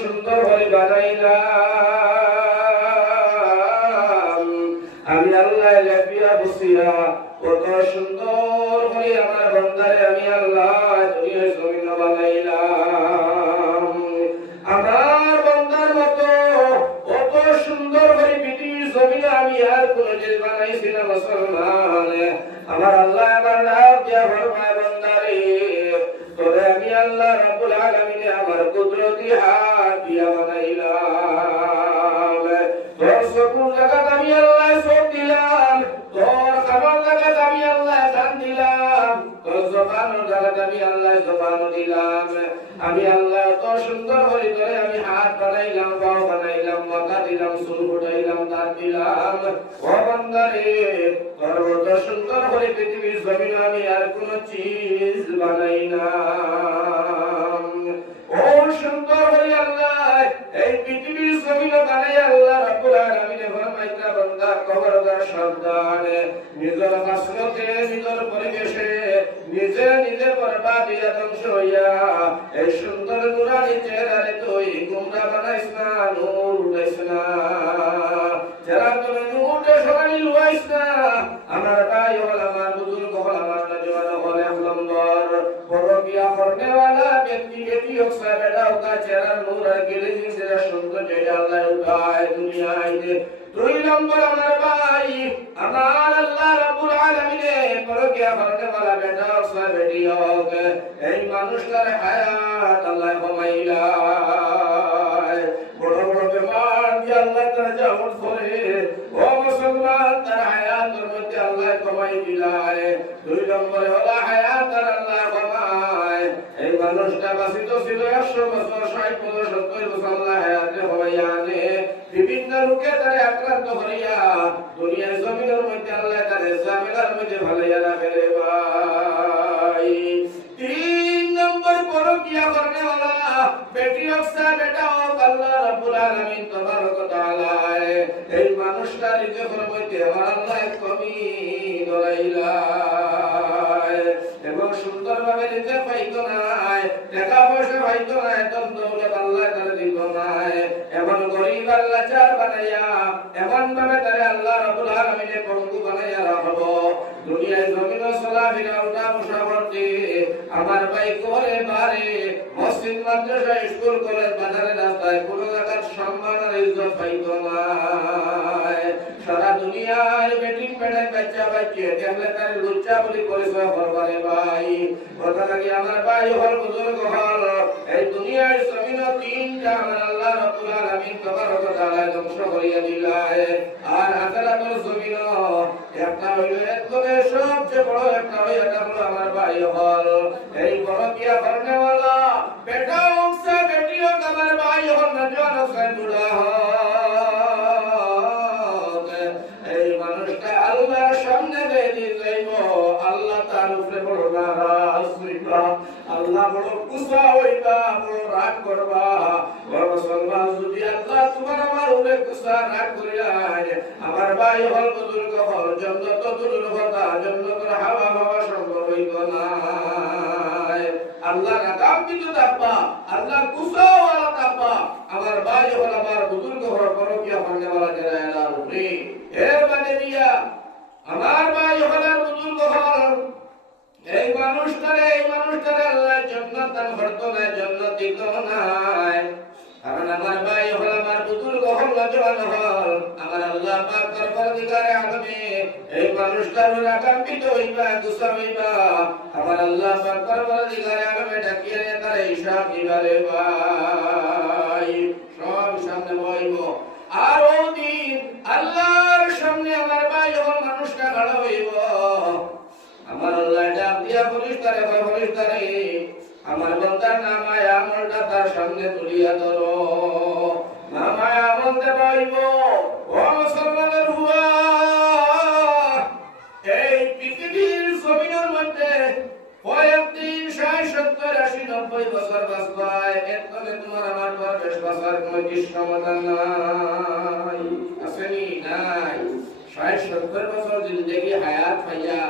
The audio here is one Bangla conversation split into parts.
সুন্দর করে বানাইলাম, আমি আল্লাহ লাফিয়া বসিরা কত সুন্দর করে আমার বান্দারে আমি আল্লাহ দুনিয়ার জমিন বানাইলাম। আমার বান্দার মতো কত সুন্দর করে পৃথিবীর জমিনে আমি আর কোন জিনিস বানাইছি না মুসলমান। আমার আল্লাহ আমার নাম দিয়া ফরমায় বান্দারে তোরে আমি আল্লাহ রাব্বুল আলামিন আমার কুদরতি হাত দিয়া বানাইলাম। তোর চকুর লাগাত আমি আল্লাহ চোখ দিলাম, তোর খাবার লাগাত আমি আল্লাহ কান দিলাম, তোর জবানের লাগাত আমি আল্লাহ জবান দিলাম। আমি আল্লাহ তোর সুন্দর করে তোরে আমি হাত বানাইলাম, পাও বানাইলাম, মাথা দিলাম, চুল ফুটাইলাম, দাঁত দিলাম। ও বান্দারে তোর মতো সুন্দর করে পৃথিবীর জমিনে আমি আর কোন চিজ বানাই না। ও সুন্দর করে আল্লাহ এই পৃথিবীর জমিনে বানাই আল্লাহ রাব্বুল আলামিন ফরমাইতা বান্দা খবরদার সাবধান, নিজের মাসলকে নিজের পরিবেশে নিজে নিজে বরবাদিয়া ধ্বংস হইয়া এই সুন্দর নুরানি চেহারারে তুই গুমরা বানাইস না, নূর উঠাইস না। যারা তুমি নূরটা সরানি লুয়াইস না। আমার ভাই হল, আমার বুজুর্গ হল, আমার নজওয়ান হল, আহলমবর পরকিয়া করনেওয়ালা ব্যক্তি বেটি হোক সা বেটা হোক, চেহারার নূর আর গেলিজিং যেটা সুন্দর যেটা আল্লাহ উঠায় দুনিয়ায়। দুই নম্বর আমার ভাই, আমার আল্লাহ রাব্বুল আলামিন পরকিয়া করনেওয়ালা বেটা হোক সা বেটি হোক, এই মানুষটার হায়াত আল্লাহ কমাইলা। বড় বড় বেমার দিয়ে আল্লাহ তার জামত করে, ও মুসলমান তার হায়াতের মধ্যে আল্লাহ কমাই দিলায়। দুই নম্বরে হলো হায়াত আর আল্লাহ কমায়। এই মানুষটা বাঁচিত ছিল 100 বছর, 60 বছর, 70 বছর, আল্লাহ হায়াতে হইয়া আনে বিভিন্ন রোগে তারে আক্রান্ত করিয়া দুনিয়ার জমিনের মধ্যে আল্লাহ তারে ঝামেলার মধ্যে ভালাইয়া রাখে রে ভাই। 3 নম্বর পরকিয়া করনেওয়ালা বেটি হোক সা বেটা হোক, আল্লাহ রাব্বুল আলামিন তাবারক ওয়া তাআলা এই মানুষটার রিজিকের মধ্যে আমার আল্লাহ কমি ধরাইলা এবং সুন্দরভাবে রিজিক পাইতো নাই, টাকা পয়সা পাইতো নাই, ধন দৌলত আল্লাহ তারে দিত নাই। এমন গরিব আল্লাহ চার বানাইয়া এমন ভাবে তারে আল্লাহ রাব্বুল আলামিন পঙ্গু বানাইয়া রাখবো। দুনিয়ায় জমিন চলাফেরা উঠা বসা করতে আমার ভাই করে বারে মসজিদ মাদ্রাসা স্কুল কলেজ বাজারে রাস্তায় কোন জায়গার সম্মান আর ইজ্জত পাইতো নাই। সারা দুনিয়ার বেটিং বেড়ায় বাচ্চা বাচ্চা দেখলে তার লুচ্চা বলি পরিচয় করবারে ভাই। কথা লাগে আমার ভাই হল, বুজুর্গ হল, এই দুনিয়ার জমিন তিনটা আমার আল্লাহ রাব্বুল আলামিন তাবারক ওয়া তাআলা ধ্বংস করিয়া দিলায়। আর আখিরাতের জমিন একটা হইল একদমে সবচেয়ে বড় একটা হইল, এটা হলো আমার ভাই হল এই পরকিয়া করনেওয়ালা বেটা হোক সা বেটি হোক, আমার ভাই হল, নজওয়ান হোক সা বুড়া হোক, এই মানুষটা আল্লাহর সামনে বেরিয়ে যাইব। আল্লাহ তার উপরে বড় নারাজ হইবা, আল্লাহ বড় গুসা হইবা, বড় রাগ করবা। ও মুসলমান, যদি আল্লাহ তোমার আমার উপরে গুসা রাগ করিয়া আমার ভাই হল, বুজুর্গ হল, জান্নাত দূরের কথা, জান্নাতের হাওয়া হাওয়া সম্ভব হইতো না। আল্লাহ রাগান্বিত থাকবা, আল্লাহ গুসাওয়ালা থাকবা। আমার ভাই হল, আমার বুজুর্গ হল, পরকিয়া করনেওয়ালা যারা এরা উপরে এর মানে দিয়া আমার ভাই হল আর বুজুর্গ হল, এই মানুষটারে আল্লাহ জান্নাত দান করতো না, জান্নাত দিত নাই। কারণ আমার ভাই হল, আমার বুজুর্গ হল, নজওয়ান হল, আমার আল্লাহ পাক পরবর্তীকালে আলমে এই মানুষটার রাগান্বিত হইবা, গুসা হইবা। আমার আল্লাহ পাক পরবর্তীকালে আলমে ডাকিয়ে তার হিসাব দিবারে ভাই, সব সামনে বইব। আর ওদিন আল্লাহর সামনে আমার ভাই হল মানুষটা খাড়া হইব। আমার আল্লাহ ডাক দিয়া ফেরেশতারে কয়, ফেরেশতারে আমার বান্দার নামায়ে আমলটা তার সামনে তুলিয়া ধরো। নামায়ে আমল দেবাইব। ও মুসলমানের হুয়া, এই পৃথিবীর জমিনের মধ্যে কয়েকদিন 60, 70, 80, 90 বছর বাঁচবাই, এর তলে তোমার আমার তোর বেশ বাঁচার কোনো ক্ষমতা নাই। আসেনি? নাই। 60, 70 বছর জিন্দেগি হায়াত পাইয়া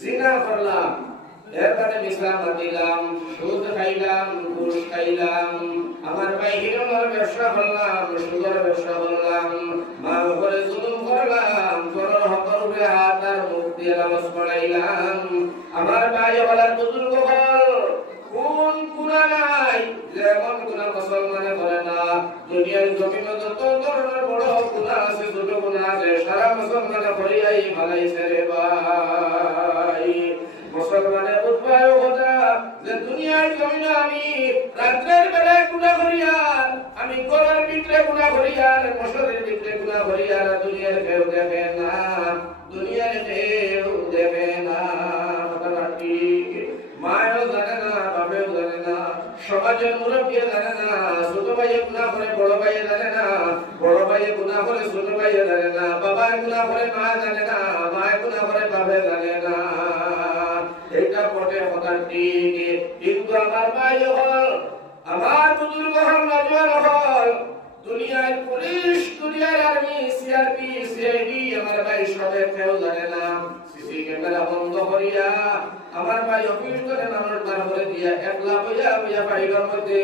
জিনা করলাম, এর কারণে ইসলাম দিলাম, সুদ খাইলাম, ঘুষ খাইলাম, আমার ভাই হিরণের ব্যবসা করলাম, সুদের ব্যবসা করলাম, মার উপরে জুলুম করলাম, পরের হকের উপরে হাত আর মুখ দিয়ে নামাজ পড়াইলাম। আমার ভাই বলার বুজুর্গ হল কোন গুনাহ নাই যেমন গুনাহ মুসলমানে করে না। দুনিয়ার জমিনে যত ধরনের বড় গুনাহ আছে, ছোট গুনাহ আছে, সারা মুসলমানে করিয়াই ভালাইছে রে ভাই। মুসলমানের উদ্ভয় কথা যে দুনিয়ার জমিনে আমি রাত্রের বেলায় গুনাহ করিয়ার, আমি ঘরের ভিতরে গুনাহ করিয়ার, মশারের ভিতরে গুনাহ করিয়ার, দুনিয়ার কেউ দেখে না, দুনিয়ার কেউ দেখে না। মায়ও জানে না, বাপেও জানে না, সমাজের মুরব্বী জানে না, ছোট ভাইয়ে গুনাহ করে বড় ভাইয়ে জানে না, বড় ভাইয়ে গুনাহ করে ছোট ভাইয়ে জানে না, বাবা গুনাহ করে মা জানে না, মা গুনাহ করে বাপে জানে না। এটা বটে কথা ঠিক, কিন্তু আমার ভাই হল, আমার বুজুর্গ হল, নজওয়ান হল, দুনিয়ার পুলিশ, দুনিয়ার আর্মি, সিআরপি, সিআইডি, আমার ভাই সবে কেউ জানে না। সিসি ক্যামেরা বন্ধ করিয়া আমার ভাই অফিস করে মানুষ বার করে দিয়া একলা বইয়া বইয়া বাড়ির মধ্যে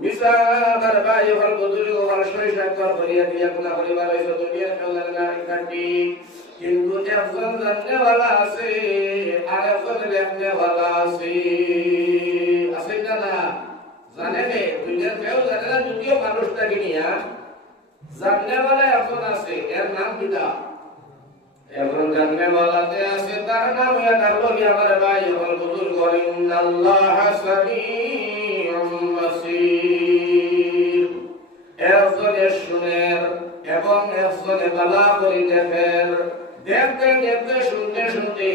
মিশা আমার ভাই হল, বুজুর্গ হল, শৈশব করিয়া দিয়া গুনাহ করিবার হইছে। দুনিয়ার কেউ জানে না, এটা ঠিক, কিন্তু একজন জাননেওয়ালা আছে আর একজন লেখনেওয়ালা আছে, আছে না? জানে নে? দুনিয়ার কেউ জানে না, যদিও মানুষটাকে নিয়া জাননেওয়ালা একজন আছে, এর নাম কিটা? একজন জাননেওয়ালাতে আছে, তার নাম এটা বলি আমার ভাই হল বুজুর্গ, ইন্নাল্লাহ সামিউম বাসীর। একজনে শুনের এবং একজনে বালা করি দেখেন, দেখতে দেখতে শুনতে শুনতে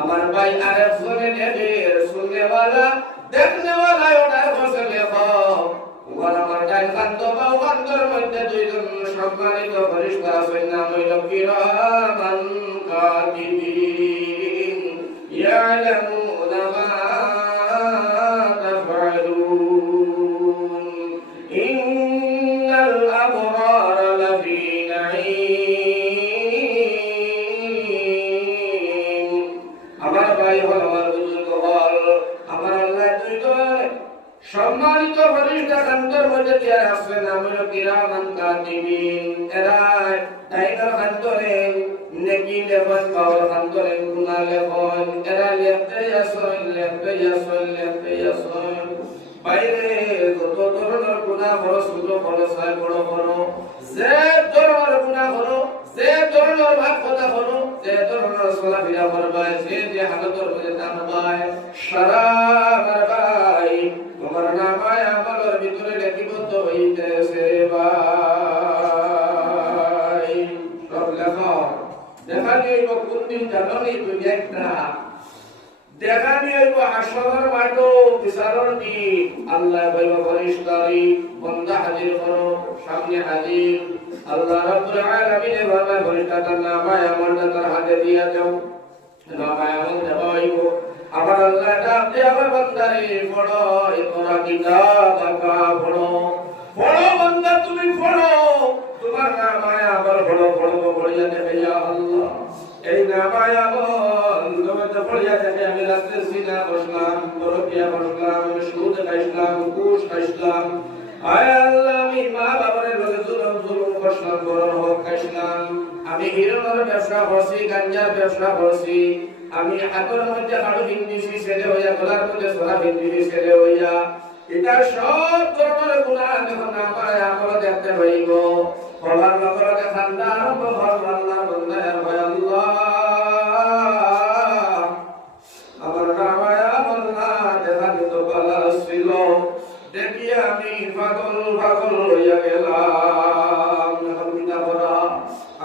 আমার ভাই আর একজনে দেখের, শুননেওয়ালা দেখনেওয়ালা ওটার বসে লেখো। আমার ডাইন কান্ত বাউ কান্তর মধ্যে দুইজন সম্মানিত ফেরেশতা আছেন, নাম হইল কিরামান কাতিবিন ইয়ালামুনা মা তাফআলুন ইন্নাল আবরারা লাফি নাঈম। আমার ভাই হল, আমার বুজুর্গ হল, আমার আল্লাহ দুইজন সম্মানিত ফেরেশতা কান্তর মধ্যে দিয়া রাখছেন, নাম হইল কিরামান কাতিবিন। এরা ডাইনের কান্তরে নেকি লেখন, বাওয়ার কান্তরে গুনাহ লেখন। এরা লেখতে আসেন, লেখতে আসেন, লেখতে আসেন। বাইরে যত ধরনের গুনাহ করো, ছোট করো, ছয় বড় করো, যে ধরনের গুনাহ করো, যে ধরনের ভাব কথা করো, যে ধরনের চলাফেরা করবা, যে যে হালতের মধ্যে থাকবাই, সারা আমার ভাই তোমার নামায় আমলের ভিতরে লিপিবদ্ধ হইতেছে ভাই। সব লেখো, দেখানি হইব কোন দিন জানি তুমি একটা, দেখানি হইব হাসরের মাঠ, বিচারের দিন। আল্লাহ বলব ফেরেশতারি বান্দা হাজির করো, সামনে হাজির। আল্লাহ রাব্বুল আলামিনের বলবে ফেরেশতার নামায় আমলটা তার হাতে দিয়া দাও, নামায় আমল দেওয়া হইব। আমার আল্লাহ ডাক দিয়ে আমার বান্দারে পড়ো, ইকরা কিতাবাকা পড়ো, পড়ো বান্দা তুমি পড়ো, তোমার নামায় আমল পড়ো, পড়ো পড়িয়া দেবে ইয়া আল্লাহ। এই নামায় আমল তুমি তো পড়িয়া দেবে, আমি রাত্রে সিনা বসলাম, পরকিয়া বসলাম, সুদ খাইলাম, ঘুষ খাইলাম, আয় আল্লাহ আমি মা বাবার লগে জুলুম করলাম, বড় হক খাইলাম, আমি হিরণের ব্যবসা করছি, গাঞ্জার ব্যবসা করছি, আমি হাতের মধ্যে হাড়ু বিন্দিছি ছেলে হইয়া, গলার মধ্যে সোনা বিন্দিছি ছেলে হইয়া, এটা সব ধরনের গুনাহ যখন আমার আমল দেখতে পাইব, বলার লগে লগে ঠান্ডা আরম্ভ হল, আল্লাহ বন্দা হয় আল্লাহ আমার নামায় আমল না দেখা দিত বলা ছিল, দেখি আমি পাগল পাগল হইয়া গেলাম।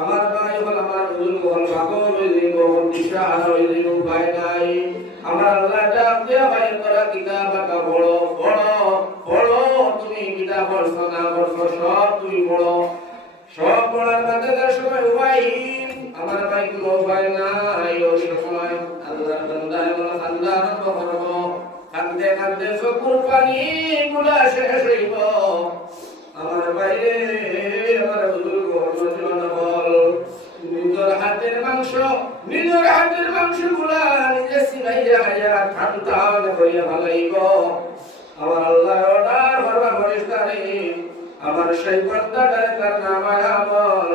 আমার ভাই হল, আমার বুজুর্গ হল, পাগল হয়ে দিব, দিশাহারা হয়ে দিব, ভাই নাই। আমার আল্লাহ ডাক দিয়া ভাই করা কিতাবাকা পড়ো, পড়ো পড়ো, তুমি কিতাব পড়ছো না পড়ছো সব তুমি পড়ো, সব পড়ার কাছে সময় উপায়হীন। আমার ভাই কোনো উপায় নাই, ওই সময় আল্লাহর বান্দা এমন কান্দা আরম্ভ করব, কান্দে কান্দে চোখের পানি গুলা শেষ হইব। আমার বাইরে আমার বুজুর্গ বল, নিজের হাতের মাংস গুলা নিজে সিনাইয়া হাইয়া খান করিয়া ভালাইব। আমার আল্লাহ অর্ডার করবা ফেরেশতারে আমার সেই বান্দাটার তার নামায় আমল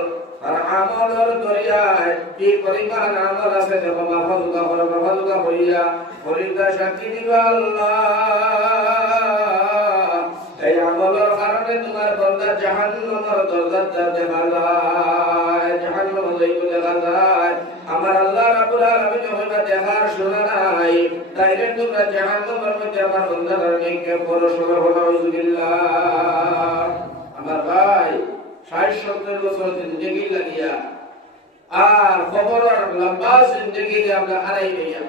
আর আমলের দরিয়ায় কি পরিমাণ আমল আছে দেখো মাফাজুকা হইয়া ফরিদা সাক্ষী দিবা আল্লাহ এই আমলের কারণে তোমার বান্দা জাহান্নামের দরজা দেখা যায় জাহান্নামে যাইতে দেখা যায় আমার আল্লাহ রাব্বুল আলামিন হইবা দেখার শোনা নাই ডাইরেক্ট তোমরা জাহান্নামের মধ্যে আমার বান্দার নিকে পরশোনা হলো আউযুবিল্লাহ আমার ভাই ৬০-৭০ বছর জিন্দেগি লাগিয়া আর খবরের লম্বা জিন্দেগি আমরা হারাই গিয়া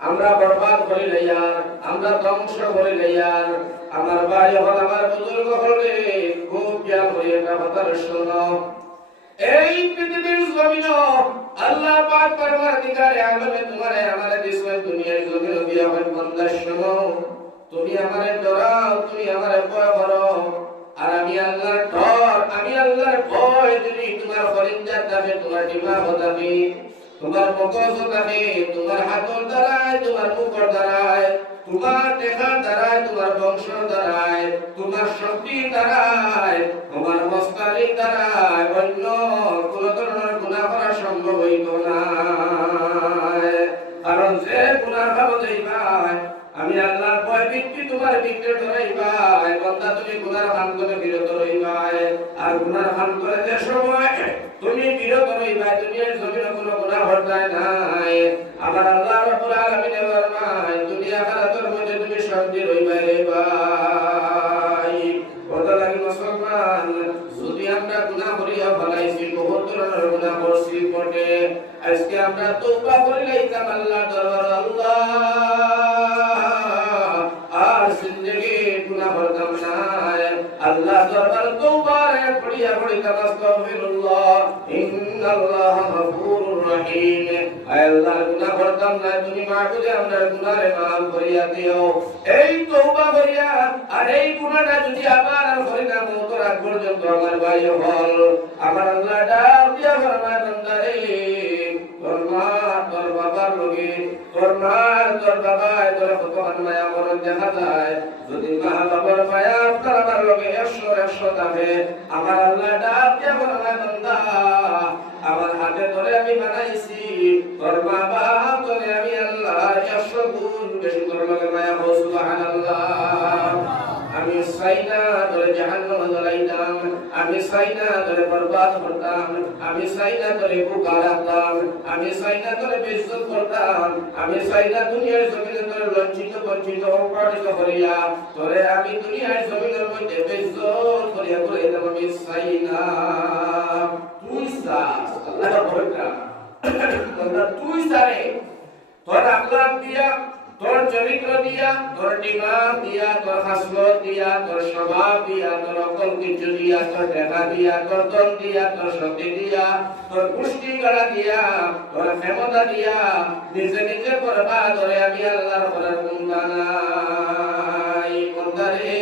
আমরা বরবাদ করে লইয়ার আমরা ধ্বংস করে লইয়ার আমার ভাই হল আমার বুজুর্গ হলে খুব জ্ঞান হয়ে একটা কথা শোনো এই পৃথিবীর জমিন আল্লাহ পাক পরওয়ারদিগারে আলমে তোমারে আমারে দিছে দুনিয়ার জমিন দিয়া হয় বান্দা শোনো তুমি আমারে ডরাও তুমি আমারে ভয় করো আর আমি আল্লাহর ডর আমি আল্লাহর ভয় যদি তোমার ফরিঞ্জাত থাকে তোমার দিমাগ থাকে তোমার মগজ থাকে তোমার হাতর দ্বারায় তোমার মুখর দ্বারায় তোমার দেখার দ্বারায় তোমার বংশ দ্বারায় তোমার শক্তি দ্বারায় তোমার মস্তারির দ্বারায় অন্য কোন ধরনের গুনাহ করা সম্ভব হইত না কারণ যে গুনাহ খাবো যাইবাই আমি আল্লাহর ভয় ব্যক্তি তোমার বিক্রে ধরাইবাই বান্দা তুমি গুনার কাম করে বিরত রইবাই আর গুনার কাম করে যে সময় তুমি বিরত রইবাই দুনিয়ার জমিনে কোনো গুনাহ হটায় নাই আমার আল্লাহ রাব্বুল আলামিনের ফরমান দুনিয়া আখিরাতের মধ্যে তুমি শান্তি রইবাই রে ভাই কথা লাগি মুসলমান যদি আমরা গুনাহ করিয়া ফলাইছি বহুত ধরনের গুনাহ করছি বটে আজকে আমরা তওবা করে লইতাম আল্লাহর দরবারে আল্লাহ আল্লাহ দরবার তওবারে পড়িয়া পড়িয়া আস্তাগফিরুল্লাহ ইন্নাল্লাহা গফুরুর রহিম আল্লাহ গুনাহ করতাম না তুমি মাগুদে আমরা গুনাহে মাফ করিয়া দিও এই তওবা করিয়া আর এই গুনাহটা যদি আবার আর করি না মওতের আগ পর্যন্ত আমার ভাই হল আমার আল্লাহ ডাক দিয়া ফরমায় বান্দারে তোর মা তোর বাবার লগে তোর মা তোর বাবায় তোর কত মায়া মরণ দেখা যায় যদি মা বাবার মায়া তোর আমার লগে 100 থাকে আমার আল্লাহ ডাক দিয়া ফরমায় বান্দা আমার হাতে ধরে আমি বানাইছি তোর বাবা তোরে আমি আল্লাহ 100 গুণ বেশি তোর লগে মায়া হো সুবহানাল্লাহ আমি সাইনা তোরে জাহান্নামে জ্বালাইতাম আমি সাইনা তোরে বরবাদ করতাম আমি সাইনা তোরে পুকারাতাম আমি সাইনা তোরে বেইজ্জত করতাম আমি সাইনা দুনিয়ার জমিনে তোরে লজ্জিত বঞ্চিত অপমানিত করিয়া তোরে আমি দুনিয়ার জমিনের মধ্যে বেইজ্জত করিয়া করিলাম আমি সাইনা তুই সাস আল্লাহ বরকা তুই সারে তোর আকলাক দিয়া তোর চরিত্র দিয়া তোর দিমাগ দিয়া তোর হাসলত দিয়া তোর স্বভাব দিয়া তোর অকল কিছু দিয়া তোর দেখা দিয়া তোর দম দিয়া তোর শক্তি দিয়া তোর পুষ্টি গড়া দিয়া তোর ক্ষমতা দিয়া নিজে নিজে করবা ধরে আমি আল্লাহর করার গুণ বানাই বন্দারে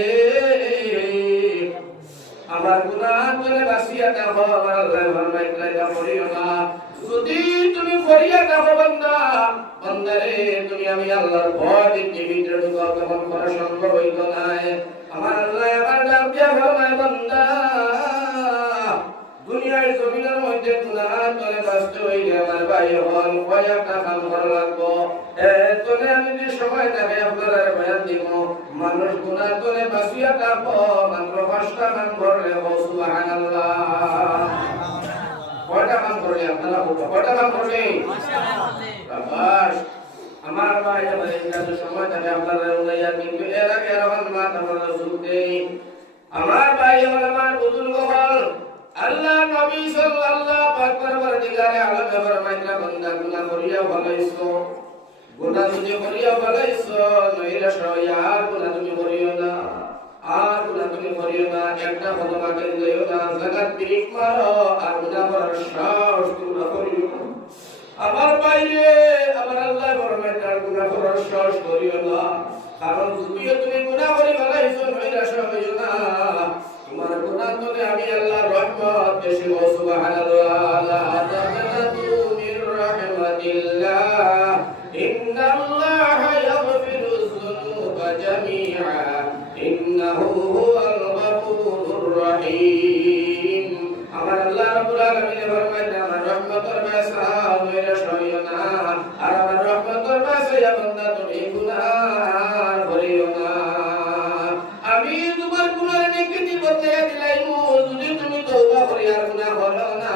আমার গুনাহ তোরে বাসিয়া দাও আমার আল্লাহর ফরমাই কায়দা করিও না যদি তুমি করিয়া দাও বান্দা বান্দারে তুমি আমি আল্লাহর ভয় দিতে ভিতরে ঢুকাও তখন করা সম্ভব হইল না আমার আল্লাহ আমার ডাক দিয়া ফরমায় বান্দা দুনিয়ার জমিনের মধ্যে গুনাহ তোরে বাঁচতে হইলে আমার ভাই হল কয়টা কাম করা লাগবো তোরে আমি যে সময় থাকে আপনারা বয়ান দিব মানুষ গুনাহ তোরে বাঁচিয়া থাকবো মাত্র 5টা কাম করলে সুবহানাল্লাহ কয়টা কাম করলে আপনারা কয়টা কাম করলে মাশাআল্লাহ আমার ভাই আমার এই কাজে সময় থাকে আপনারা উনাইয়া কিন্তু এর আগে এরকম মাথা মাথা শুনতে আমার ভাই আমার বুজুর্গ হল আল্লাহ নবী সাল্লাল্লাহু আলাইহি পরবর্তীকালে আলাদা ফরমাইলা বান্দা গুনাহ করিয়া ফলাইছো গুনাহ যদি করিয়া ফলাইছো নইরা সয়ার গুনাহ তুমি করিও না আর গুনাহ তুমি করিও না একটা কদমা করে দিও না জাকাত বিরিক মারো আর গুনাহ করার সাহস তোমরা করিও না আমার বাইরে আমার আল্লাহ ফরমাইলা গুনাহ করার সাহস করিও না কারণ যদিও তুমি গুনাহ করি ফলাইছো নইরা সয়ার না তোমার গুনাহ তোরে আমি আল্লাহর রহমত বেশি ও সুবহানাল্লাহ লা তাকনাতু মির রাহমাতিল্লাহ ইন্নাল্লাহা ইয়াগফিরুয যুনুবা জামিআ তোমার গুনার নেকিটি বদলে দিলাইমু যদি তুমি তওবা করি আর গুনাহ করো না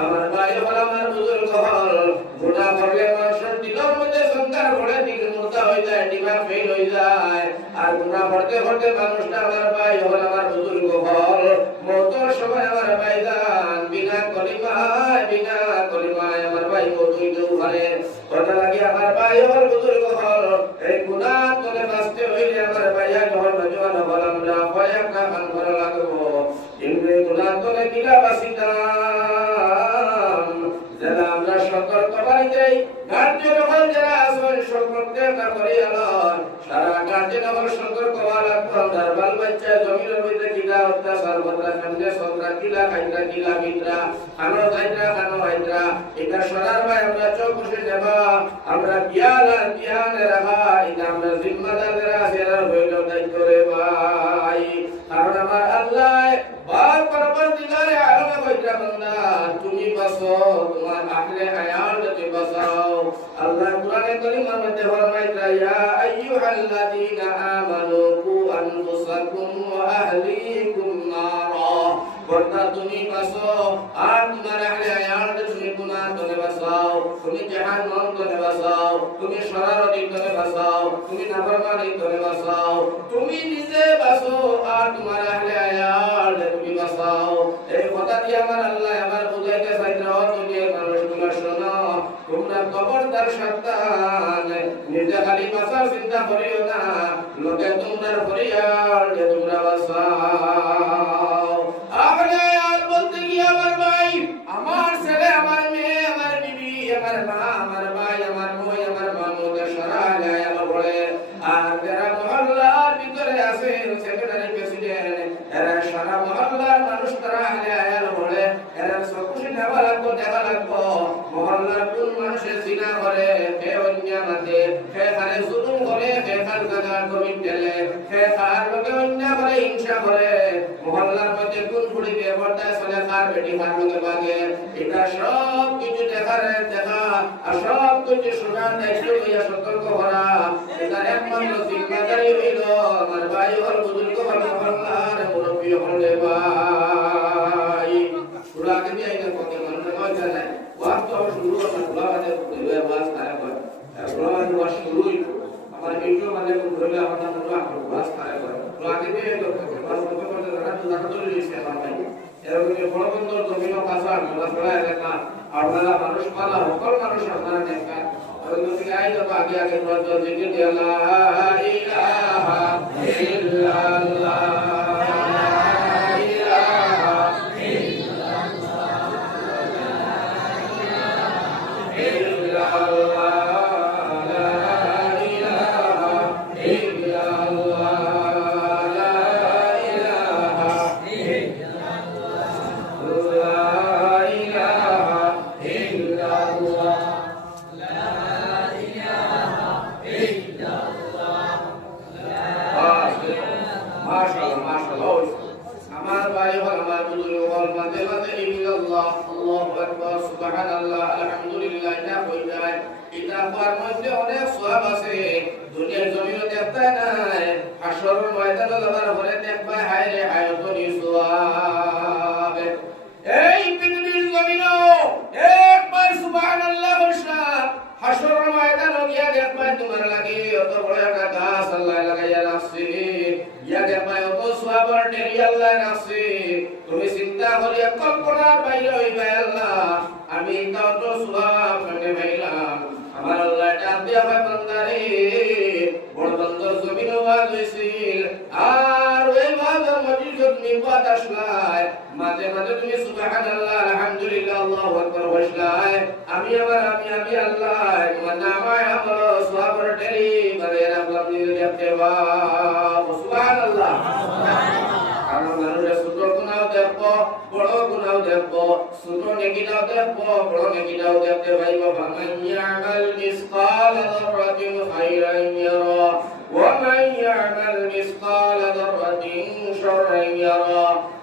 আমার ভাই হল আমার বুজুর্গ হল গুনাহ করলে মানুষের দিলের মধ্যে সংকার ঘরে দিল মুর্দা হয়ে যায় দিমাগ ফেল হয়ে যায় আর গুনাহ করতে করতে মানুষটা আমার ভাই হল আমার বুজুর্গ হল মওতের সময় আমার ভাইজান বিনা কলিমায় আমার ভাই মওত হইতেও পারে কথা লাগে আমার ভাই হল বুজুর্গ হল এই গুনাহ তলে বাঁচতে হইলে আমার ভাইয়া হল নজওয়ান হল আমরা কয়েকটা কাম করা লাগবো কিন্তু গুনাহ তলে কিলা বাঁচিতাম যারা আমরা সতর্ক বাড়িতে গার্জেন হল যারা আসল সতর্কতা করি আলোর সারা গার্জেন হল সতর্ক হওয়া লাগবো আমরা বাল বাচ্চা জমির মধ্যে কিলা অত্যাচার বদলা সামনে সন্ত্রা কিলা খাইত্রা কিলা মিত্রা খানো হাইত্রা এটা সরার ভাই আমরা চোখ বসে নেবা আমরা জ্ঞানে রাখা এটা আমরা জিম্মাদারেরা সেরা হইল দায়িত্ব রে ভাই কারণ আমার আল্লাহ বার পরবর দিগারে আলমে কইরা বান্দা তুমি বাসো তোমার আহলে হায়াত তুমি বাসাও আল্লাহ কোরআনে কারীমের মধ্যে ফরমাইতা ইয়া আইয়ুহাল্লাযীনা আমানু কু আনফুসাকুম ওয়া আহলিকুম নারা বান্দা তুমি বাসো আর তোমার আহলে হায়াত তুমি গুনাহ থেকে বাঁচাও তুমি জাহান্নাম থেকে বাঁচাও তুমি শরারতি থেকে বাঁচাও তুমি নাফরমানি থেকে বাঁচাও তুমি নিজে বাসো আর তোমার আহলে হায়াত তুমি বাঁচাও এই কথা দিয়ে আমার আল্লাহ আমার বুঝাইতে চাইছে দুনিয়ার মানুষগুলো শোনো তোমরা খবরদার সাবধান নিজে খালি বাঁচার চিন্তা করিও না লোকে তোমরা ফরিয়াদ তোমরা বাঁচাও আহলে হায়াত বলতে গিয়ে আমার ভাই আমার ছেলে আমার মেয়ে আমার বিবি আমার মা আমার ভাই আমার মই আমার মামুদ সারা গায়া বলে আর যারা মহল্লার ভিতরে আছে সেক্রেটারি প্রেসিডেন্ট এরা সারা মহল্লার মানুষ তারা আহলে হায়াত বলে এরা সবকিছু নেওয়া লাগবো দেখা লাগবো মহল্লার কোন মানুষে জিনা করে কে অন্যায় মাতে কে খালে জুলুম করে কে খাল জায়গা জমিন টেলে কে খার লোকে অন্যায় করে হিংসা করে মহল্লার মধ্যে কোন ফুড়ি ব্যবহারটা চলে কার বেটি কার লোকে বাগে এটা সব কিছু দেখা আর সব কিছু শোনার দায়িত্ব লইয়া সতর্ক করা এটা একমাত্র জিম্মাদারি হইল আমার ভাই হল বুজুর্গ হল মহল্লার মুরব্বী হল রে ভাই সুরাকে দিয়ে এটা কথা মানুষ কয় জানে ওয়াজ তো শুরু করতে মানে ওয়াজ তারা করে ওয়াজ শুরুই আমার ভিডিও মানে বলে আমাদের ওয়াজ তারা করে সুরাকে দিয়ে এটা ওয়াজ করতে জানা তো লিখছে আমার ভাই এরকম বড় বড় জমিন পাশা মেলা পড়া এলাকা আপনারা মানুষ পালা সকল মানুষ আপনারা দেখেন আগে আগে জিকির দিয়ে লা ইলাহা ইল্লাল্লাহ তুমি চিন্তা করিয়া কল্পনার বাইরে হইবে আল্লাহ আমি তত সুভাব সঙ্গে ভাইলাম আমার আল্লাহ ডাক দিয়া ভাই বান্দারে বড় বন্দর জমিন ওয়াজ হইছিল আর ওই ওয়াজের মজলিসত নিবাত আসলাই মাঝে মাঝে তুমি সুবহানাল্লাহ আলহামদুলিল্লাহ আল্লাহু আকবার বসলাই আমি আল্লাহ তোমার নামায় আমল সওয়াবের টেরি মানে রাখলাম নিজে দেখতে বা সুবহানাল্লাহ কারণ মানুষের ছোট গুনাহ দেখবো বড় গুনাহ দেখবো ছোট নেকিটাও দেখবো বড় নেকিটাও দেখতে পাইব ফামান ইয়ামাল মিসকাল যাররাতিন খাইরান ইয়ারা ওয়া মান ইয়ামাল মিসকাল যাররাতিন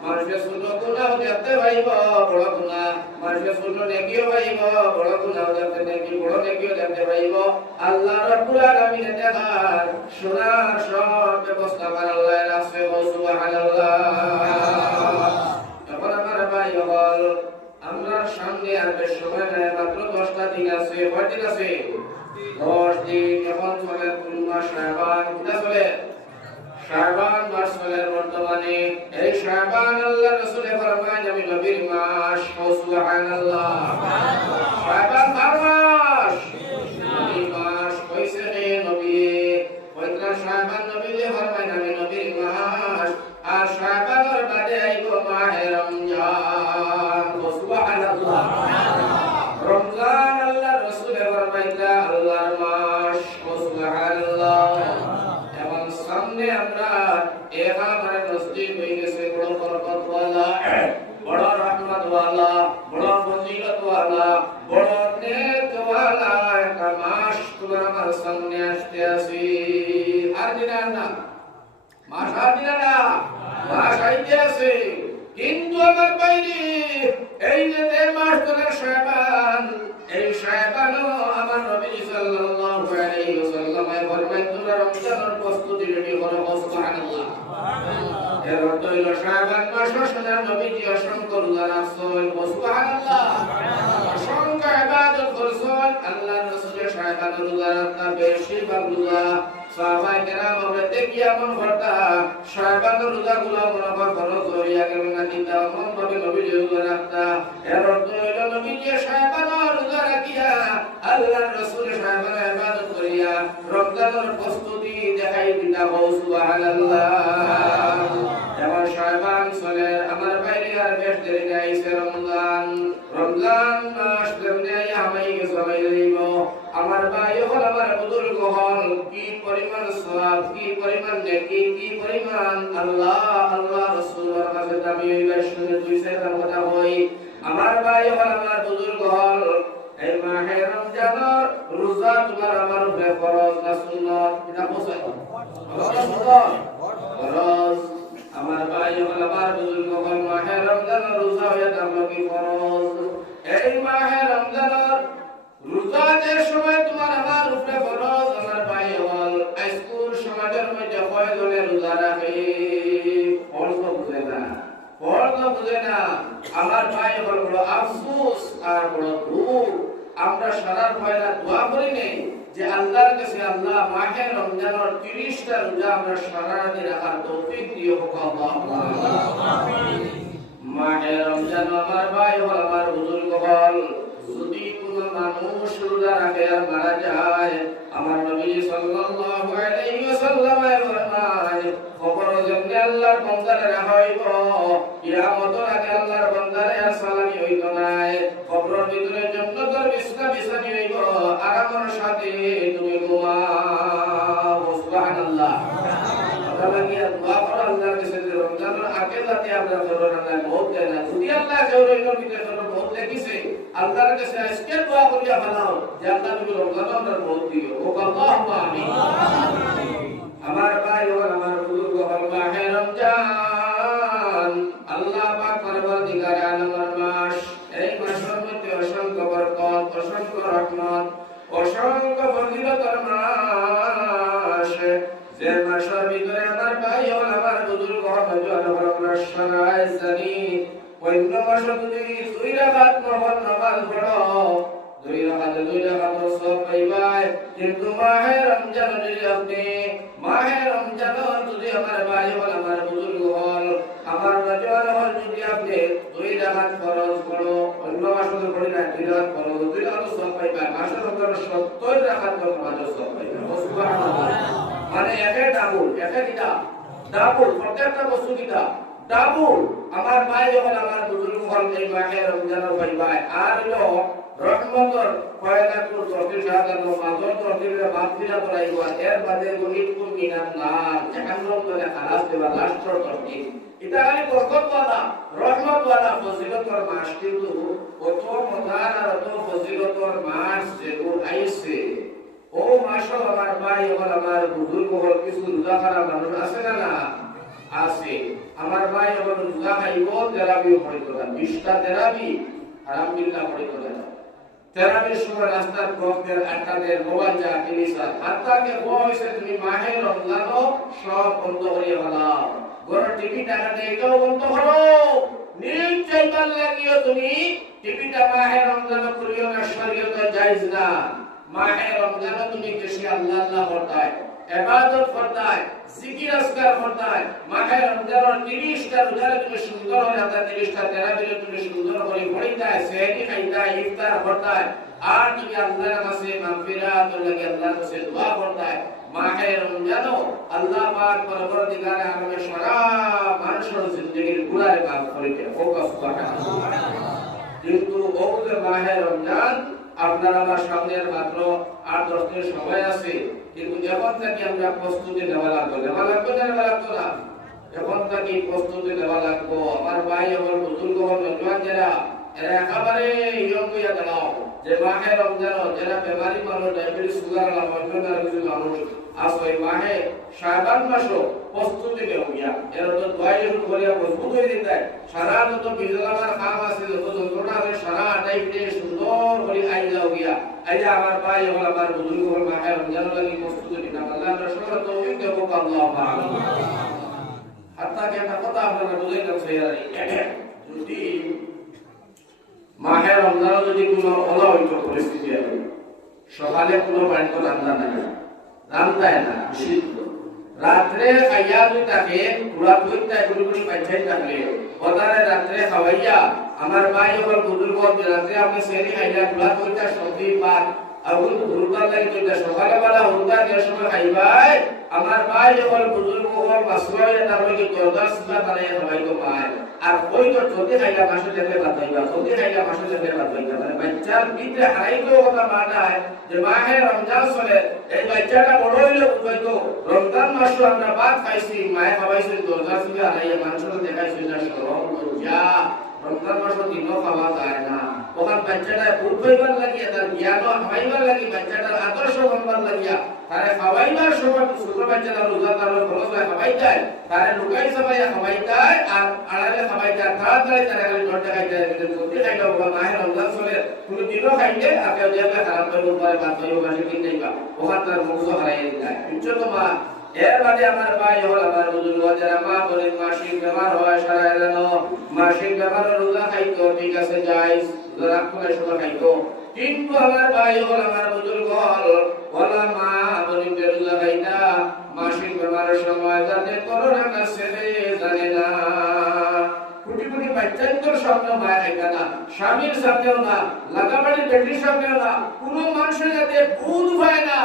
মানুষের ছোট গুনাহ দেখতে পাইব বড় গুনাহ, মানুষের ছোট নেকিও পাইব বড় গুনাহ দেখতে নেকি বড় নেকিও দেখতে পাইব। আল্লাহ রাব্বুল আলামিন দেখার শোনার সব ব্যবস্থা করে আল্লাহ রাখছে। সুবহানাল্লাহ। এখন আমার ভাই হল আমরা সামনে আর বেশ সময় নেই, মাত্র 10টা দিন আছে। কয় দিন আছে? 10 দিন। এখন চলে কোন মাস? শাবান। কোনটা চলে? শাবান মাস চলে বর্তমানে। এই শাবান আল্লাহ রাসূল ফরমায় আমি নবীর মাস। সুবহানাল্লাহ। শাবান মাস নবীর মাস কইছে রে নবী, কয়টা শাবান নবী ফরমায় আমি নবীর মাস। আর শাবানের বাদে আইব মাহে রমজান। সুবহানাল্লাহ। রমজান আল্লাহ রাসূল ফরমাইতা আল্লাহর মাস। সুবহানাল্লাহ। এখন সামনে আমরা এখানে নসিব হয়ে গেছে বড় বরকতওয়ালা, বড় রহমতওয়ালা, বড় ফজিলতওয়ালা, বড় নেকওয়ালা একটা মাস তোমার আমার সামনে আসতে আসি। আর দিনা না মাস, আর দিনা না মাস আইতে আছে। কিন্তু আমার বাইরে এই যে 1.5 মাস ধরে শাবান, এই শাবানও আমার নবী সাল্লাল্লাহু আলাইহি ওয়াসাল্লাম ফরমায় তোমরা রমজানের প্রস্তুতি রেডি করো। সুবহানাল্লাহ। এর অর্থ হইল শাবান মাস সোনার নবীজি অসংখ্য রোজা রাখছেন। সুবহানাল্লাহ। অসংখ্য ইবাদত করছেন। আল্লাহ রাসূলের শাবানের রোজা রাখতা বেশিরভাগ রোজা সাহাবায়ে কেরাম হতে গিয়া মন করতা শাবানের রোজাগুলো মনে কর ফরজ হইয়া গেল না, কিন্তু এমন ভাবে নবীজি রোজা রাখতা। এর অর্থ হইল নবীজি শাবানের রোজা রাখিয়া আল্লাহ রাসূলের শাবানের ইবাদত করিয়া রমজানের প্রস্তুতি দেখাই দিতা। সুবহানাল্লাহ। এবার শাবান চলে আমার বাইরে আর বেশ দেরি নাই। রমজান, রমজান মাস কেমনে আমাই সবাই রইব। আমার ভাই হল, আমার বুজুর্গ হল, কি পরিমাণ সওয়াব, কি পরিমাণ নেকি, কি পরিমাণ আল্লাহ আল্লাহ রাসূলের কাছে দামি হইবা। শুনে দুই সেকেন্ড কথা হই। আমার ভাই হল, আমার বুজুর্গ হল, এই মাহে রমজানের রোজা তোমার আমার উপরে ফরজ না সুন্নাত? এটা বলছে ফরজ। আমার ভাই হল, আমার বুজুর্গ হল, মাহে রমজানের রোজা হইয়া তোমার কি ফরজ। এই মাহে রমজানের রোজাদের সময় তোমার আমার উপরে ফরজ। আমার ভাই হল, স্কুল সমাজের মধ্যে কয়জনে রোজা রাখে? ফরজ বুঝে না, ফরজ বুঝে না। আমার ভাই হল বড় আফসোস আর বড় দুঃখ। আমরা সারা পয়লা দোয়া করি নেই যে আল্লাহর কাছে আল্লাহ মাহে রমজানের 30টা রোজা আমরা সারা রাত রাখার তৌফিক দিও। আল্লাহুম্মা আমিন। মাহে রমজান আমার ভাই হল, আমার বুজুর্গ হল, যদি কোন মানুষ রোজা রাখে আর মারা যায়, আমার নবী সাল্লাল্লাহু আলাইহি ওয়াসাল্লাম ফরমায় খবর যেমনি আল্লাহর বান্দারে রাখা হইব, কিয়ামতের আগে আল্লাহর বান্দারে আর সালামি হইতো না। কবরের ভিতরে জান্নাতের বিছনা বিছানি হইব, আরামের সাথে তুমি ঘুমাও। সুবহানাল্লাহ। আমরা কি দোয়া করব আল্লাহর কাছে যে রমজানের আগে যাতে আমরা করোনা না বহুত দেয় না। যদি আল্লাহ জরুরির ভিতরে কোনো বহুত দেখিছে, আল্লাহর কাছে আজকে দোয়া করিয়া ভালো যে আল্লাহ তুমি রমজানের বহুত দিও। ও আল্লাহুম্মা আমিন। আমার ভাই ও আমার বুজুর্গ হল, মাহে রমজান আল্লাহ পাক পরবর্তীকার আলমের মাস। এই মাসের মধ্যে অসংখ্য বরকত, অসংখ্য রহমত, অসংখ্য ফজিলতের মাস। যে মাসের ভিতরে আমার ভাই হল, আমার বুজুর্গ হল, আমরা সবাই জানি অন্য মাসে যদি 2 রাকাত নফল নামাজ পড়ো, 2 রাকাত সওয়াব পাইবা। কিন্তু মাহে রমজান যদি আপনি মাহে রমজান যদি আমার ভাই হল, আমার বুজুর্গ হল, আমার নজওয়ান হল, যদি আপনি 2 রাকাত ফরজ পড়ো, অন্য মাসে পড়ি না 2 রাকাত ফরজ, 2 রাকাত সওয়াব পাইবা। মাসের মধ্যে 70 রাকাত নামাজ সওয়াব পাইবা। সুবহানাল্লাহ। মানে একে ডাবল, একে কিটা ডাবল, প্রত্যেকটা বস্তু কিটা ডাবল। আমার ভাই হল, আমার বুজুর্গ হল, এই মাহে রমজানের পাইবা। আর হলো রহমতর পয়দাকুল তরতিশাদার নামাজর তরতিরে বাতিলা করাইবা। এর বাদে গণিত কোন মিনাত না 51 করে খালাস দেবা লাস্টর তরতি। এটা খালি বরকতওয়ালা, রহমতওয়ালা, ফজিলতর মাস। কিন্তু কত মজার আর কত ফজিলতর মাস যেগুলো আইছে, ও মাসও আমার ভাই হল, আমার বুজুর্গ হল, কিছু রোজা খারাপ মানুষ আছে না না? আছে আমার ভাই যখন রোজা খাইব তেরাবিও পড়িত না 20টা তেরাবি আলহামদুলিল্লাহ পড়িত না তেরাবির সময় রাস্তার ব্লকদের আড্ডাদের মোবাইল যা টিভিসা হাতটাকে হয়েছে তুমি মাহে রমজানও সব বন্ধ করে ফেলাও ঘর টিভি টাকাতে এটাও বন্ধ করো নিশ্চয় ভাল লাগিও তুমি টিভিটা মাহে রমজানও করিও না শরীয়ত জায়েজ না মাহে রমজানও তুমি বেশি আল্লাহ আল্লাহ করতায় ইবাদত করতায় জিকির আজকার করতায় মাহে রমজানের 30টা রোজারে তুমি সুন্দর হয়ে যাতা 30টা তেরাবিরে তুমি সুন্দর করে পড়িতায় সেহরি খাইতায় ইফতার করতায় আর তুমি আল্লাহর কাছে মাগফিরাত লাগে আল্লাহর কাছে দোয়া করতায় মাহে রমজানও আল্লাহ পাক পরবর্তীকালে আমাদের সারা মানুষের জিন্দেগির গুনাহ মাফ করে দেয় ও সুবহানাল্লাহ কিন্তু ও যে মাহে রমজান আপনার আমার সামনের মাত্র 8-10 দিন সময় আছে কিন্তু এখন থেকে আমরা প্রস্তুতি নেওয়া লাগবে না এখন থেকে প্রস্তুতি নেওয়া লাগবে আমার ভাই আমার বুজুর্গ নজওয়ান যারা এরা একেবারে ইয়ং হইয়া দাঁড়াও যে মাহে রমজান যারা বেমারি মানুষ ডায়াবেটিস সুগার অন্যান্য কিছু মানুষ আসলে মাহে শাবান মাসও প্রস্তুতি নেও গিয়া এর তো দোয়াই শুরু করিয়া মজবুত হয়ে দিতে সারা যত বিজলামার কাম আছে যত যন্ত্রণা আছে সারা টাইপে সুন্দর করে আই যাও গিয়া আই যে আমার ভাই হল আমার বুজুর্গ হল মাহে রমজান লাগি প্রস্তুতি নিতে আল্লাহ রাসূলের তৌফিক দেব আল্লাহু আমিন হাত্তা কি একটা কথা আপনারা বুঝাইলাম সেইয়ারি যদি মাহে রমজান যদি কোনো অলৌকিক পরিস্থিতি হয় সকালে কোনো পানিতে রান্না নাই রান্নায় না শীত রাত্রে খাইয়া দুই তাকে পুরা দুইটা গুড়গুড়ি পাইছাই থাকলে ওদারে রাত্রে খাওয়াইয়া আমার ভাই হল বুজুর্গ রাত্রে আপনি সেরি খাইয়া পুরা দুইটা সবজি পাত আগুন হুরুতার লাগি দুইটা সকালে বেলা হুরুতার যে সময় খাইবাই আমার ভাই হল বুজুর্গ হল মাসুয়াই তারপরে কি দরদার সিলা বানাইয়া খাওয়াইতো পায় আর ওই তো যদি খাইয়া মাসে যেতে বাতাইবা যদি খাইয়া মাসে যেতে বাতাইবা মানে বাচ্চার ভিতরে হারাইতো কথা মানায় যে মাহে রমজান চলে এই বাচ্চাটা বড় হইলে বুঝাইতো রমজান মাসে আমরা ভাত খাইছি মায়ে খাওয়াইছি দরজা সিলা হারাইয়া মানুষের দেখাইছি না শরম লজ্জা রমজান মাসে দিনও খাওয়া যায় না ওখান বাচ্চাটা পূর্বইবার লাগিয়া তার জ্ঞানও খাওয়াইবার লাগি বাচ্চাটার আদর্শ বনবার লাগিয়া তারে খাওয়াইবার সময় ছোট বাচ্চাটা রোজা তার খরচ হয় খাওয়াই যায় তারে লুকাই সবাইয়া খাওয়াই যায় আর আড়ালে খাওয়াই যায় তাড়াতাড়ি তারা খালি ঘর দেখাই যায় যদি খাইলে ওখান মাহে রমজান চলে কোনো দিনও খাইলে আর কেউ দেখলে খারাপ করে পারে বাদ হয়ে ওখানে কিন নেইবা ওখান তার মুখ হারাই যায় বুঝছো তো মা এর বাদে আমার ভাই হল আমার বুজুর্গ যারা মা বলেন মাসিক বেমার হয় সারা এলানো মাসিক বেমার রোজা খাইতো ঠিক আছে জায়েজ রোজা রাখলে সময় খাইতো কিন্তু আমার ভাই হল আমার বুজুর্গ হল ওলা মা বলেন রোজা খাইতা মাসিক বেমারের সময় যাতে করোনা না ছেড়ে জানে না কোটি কোটি বাচ্চাই তোর সামনে মায়া খাইতা না স্বামীর সামনেও না লাগাবাড়ির বেটির সামনেও না কোনো মানুষের যাতে বুধ হয় না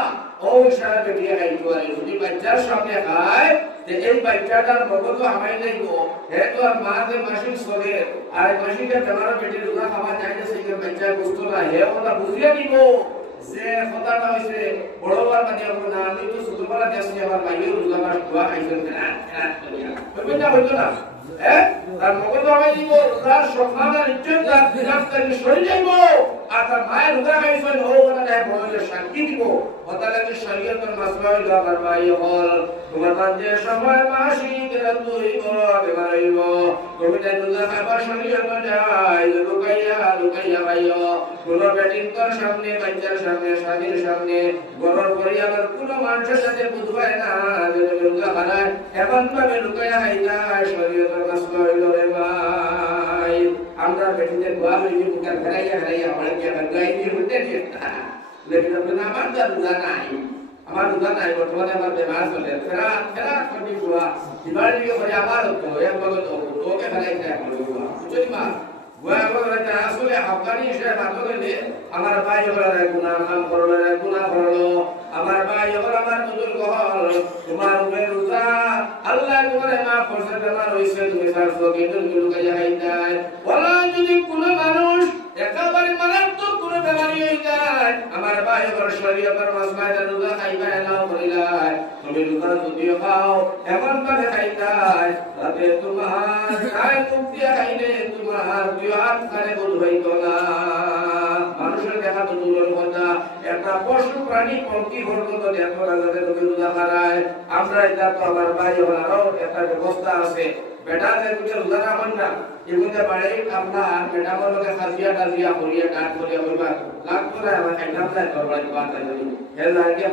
ও সারা বেটিয়া খাইতো আর যদি বাচ্চার সামনে খায় তে এই বাচ্চাটার মগজ হামাই যাইবো হে তো আর মাঝে মাসিক চলে আর মাসিকের বেমার বেটির রোজা খাওয়া চাইতে সেই বাচ্চা বুঝতো না হে ওটা বুঝিয়ে নিব যে কথাটা হইছে বড়বার মানে না আমি তো ছোটবেলা দেখছি আমার ভাইয়ের রোজা মাস দোয়া খাইছেন না হইতো না তার মগজ হামাই দিব রোজার সম্মানের ইজ্জত তার বিরাটকারী সরে যাইব আর তার মায়ের রোজা খাইছেন ও কথা বলে শান্তি দিব কথা লাগে শরীয়তের মাসলা হইল আমার ভাই হল তোমার যে সময় মাসিক রাত হইব বেমার হইব তুমি তাই রোজা খাবার শরীয়ত যায় লুকাইয়া ভাইও কোন বেটির তোর সামনে বাচ্চার সামনে স্বামীর সামনে গরর পরিবারের কোন মানুষের সাথে বুঝবাই না যে রোজা খারায় এমন ভাবে লুকাইয়া খাইতা শরীয়তের মাসলা হইল রে ভাই আমরা বেটিদের দোয়া হইবে মুখে হারাইয়া বাড়িয়া গাই দিয়ে হইতে দিতা লেকিন আপনি আমার তো রোজা নাই আমার রোজা নাই বর্তমানে আমার বেমার চলে ফেরা করি দোয়া এবার দিকে করে আমার হতো এক বগত তোকে ফেলাই যায় বুঝলি মা গোয়া বলে আসলে আফগানি হিসেবে মাত্র গেলে আমার ভাই হল গুনাহ কাম করলো গুনাহ করলো আমার ভাই হল আমার বুজুর্গ হল তোমার উপরে রোজা আল্লাহ তোমারে মাফ করছে বেমার হইছে তুমি সারছো কিন্তু লুকাইয়া খাইতাই বলা যদি কোনো মানুষ একেবারে মারাত্মক কোনো বেমারি হয়ে যায় আমার ভাই হল শরীয়তের মাসলায় রোজা খাইবা এলাও করিলাই তুমি রোজা যদিও খাও এমন ভাবে খাইতাই তাতে তোমার খাই মুক্তি খাইলে তোমার দুই হাত কানে বুঝ হইতো না মানুষের দেখা তো দূরের কথা একটা পশু প্রাণী পঙ্কি ঘটত দেখরা যাদের রোজা হারায় আমরা এটা তো আমার ভাই ওনারও একটা ব্যবস্থা আছে বেটা যে রোজা রাখেন না এগুলো বাড়ি আপনার বেটা বলকে খাসিয়া টাজিয়া করিয়া কাট করিয়া কইবা লাগ করে আমার একদম তাই করবাই বাতা জানি হে লাগে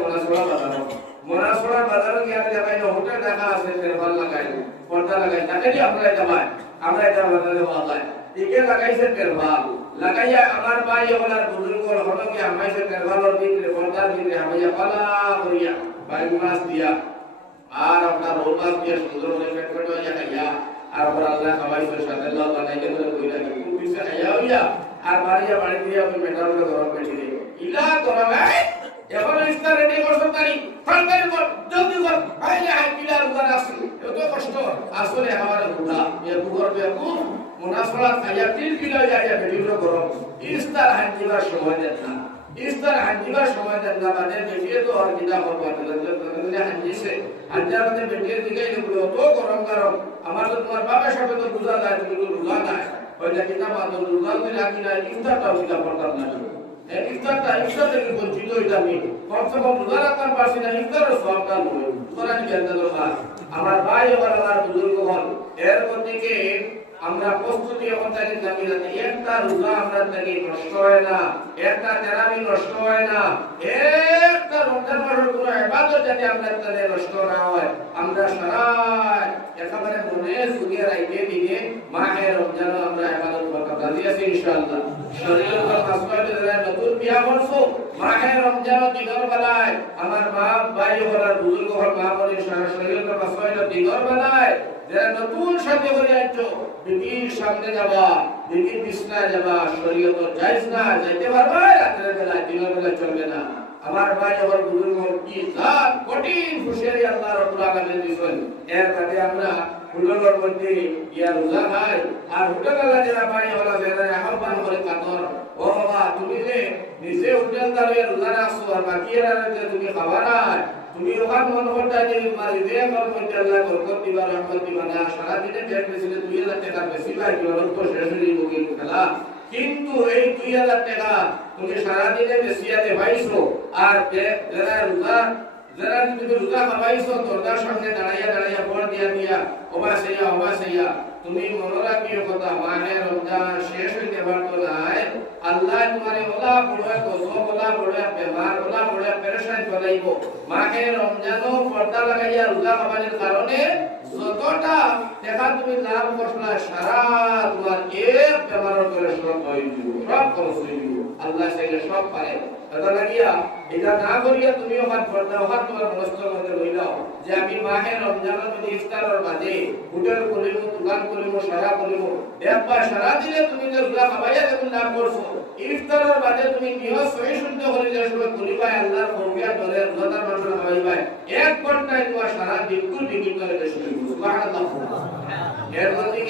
মনাসোড়া বাজারে গিয়ে দেখাই না হোটেল দেখা আছে তেরবাল লাগাই পর্দা লাগাই তাকে দিয়ে আমরা এটা বাজারে পাওয়া একে লাগাইছে তেরবাল লাগাইয়া আমার ভাই ওনার বুজুর্গর হলকে আমাইছে তেরবালর ভিতরে পর্দার ভিতরে আমাইয়া পালা করিয়া ভাই মাছ দিয়া আর আপনার রোল মাছ দিয়ে সুন্দর করে পেট পেট হইয়া খাইয়া আর ওপর আল্লাহ খাওয়াইছে সাথে আল্লাহ বানাইতে করে কইরা কি পিছে খাইয়া হইয়া আর বাড়িয়া বাড়ি দিয়া ওই মেটারকে গরম পেটি দিয়ে ইলা গরম এখন ইফতার রেডি করছো তারি ফালতারি কর জলদি কর আইলে আই পিলার উদার আসল এত কষ্ট আসলে আমার গুণা এ বুগর বেকু মুনাফরা খাইয়া তিল কিলো যাইয়া বেটির গরম ইফতার হাজিবার সময় দেন না ইফতার হাজিবার সময় দেন না মানে বেটিয়ে তো আর কিনা করবা তাহলে হাজিছে হাজার মানে বেটিয়ে দিলেই এগুলো তো গরম গরম আমার তো তোমার বাবার সাথে তো বুঝা যায় তুমি তো রোজা নাই ওইটা কিনা মাত্র রোজা দিলে কিনা ইফতারটাও কিনা করতাম না ইফতার থেকে বঞ্চিত হইতাম কমসে কম রোজা রাখতাম পারছি না ইফতারের সবটা নয় কোরআন জ্ঞানের আমার ভাই আমার বুজুর্গ হল এর মধ্যে আমরা প্রস্তুতি এখন থেকে জানি যাতে একটা রোজা আমরা থেকে নষ্ট হয় না একটা তেরাবি নষ্ট হয় না একটা রমজান মাসের কোনো ইবাদত যাতে আমরা থেকে নষ্ট না হয় আমরা সারা একেবারে মনে সুখে রাখতে দিনে মাহে রমজান আমরা ইবাদত করতে রাজি আছি ইনশাআল্লাহ শরীরের উপর মাসওয়ালে যারা নতুন বিয়া করছো মাহে রমজান দিগর বানায় আমার মা ভাই ওরা বুজুর্গ হল মা বলি শরীরের উপর মাসওয়ালে দিগর বানায় যারা নতুন সাথে হয়ে যাচ্ছো বিবির সামনে যাবা বিবির বিছনায় যাবা শরীয়ত জায়েজ না যাইতে পারবা রাতের বেলা দিনের বেলা চলবে না আমার ভাই আমার বুজুর্গ কি জাত কঠিন হুঁশিয়ারি আল্লাহ রাব্বুল আলামিন দিয়েছেন এর কাছে আমরা হুজুরের মধ্যে ইয়া রোজা খাই আর হুজুররা যারা ভাই ওরা যারা আহ্বান করে কাতর ও বাবা তুমি যে নিজে হোটেল দাঁড়িয়ে রোজা রাখছো আর বাকি এরা তুমি খাবার নাই তুমি ওখান মন করতে যে মারি দে কর করতে আল্লাহ বরকত দিবা রহমত দিবা না সারা দিনে পেট বেশিলে 2000 টাকা বেশি পাই কি অল্প শেষ হয়ে গেল খেলা কিন্তু এই 2000 টাকা তুমি সারা দিনে বেশিয়াতে পাইছো আর যারা তুমি রোজা খাওয়াইছো দরজার সামনে দাঁড়াইয়া বড় দিয়া ওবা সেইয়া তুমি মনে রাখিও কথা মানে রমজান শেষ হইতে পারতো নাই আল্লাহ তোমারে ওলা বড় গজব ওলা বড় বেমার ওলা বড় পেরেশান চলাইবো মাহে রমজানও পর্দা লাগাইয়া রোজা খাওয়ানোর কারণে যতটা টাকা তুমি লাভ করছলা সারা তোমার এক বেমারের করে সব হয়ে যাব সব খরচ হয়ে যাব আল্লাহ সেটা সব পারে এটা লাগিয়া এটা না করিয়া তুমি ওখান পর্দা ওখান তোমার মনস্থর মধ্যে লইলাও যে আমি মাহে রমজানের মধ্যে ইফতারের বাদে হোটেল করিব দোকান করিব সারা করিব একবার সারা দিলে তুমি যে রোজা খাওয়াইয়া যখন লাভ করছো ইফতারের বাদে তুমি নিয়ত সহি শুদ্ধ করে যে সময় করিবা আল্লাহর ফরমিয়া ধরে রোজাদার মানুষ খাওয়াইবা এক ঘন্টায় তোমার সারা বিলকুল বিকিত করে দেশ সুবহানাল্লাহ এর মধ্যে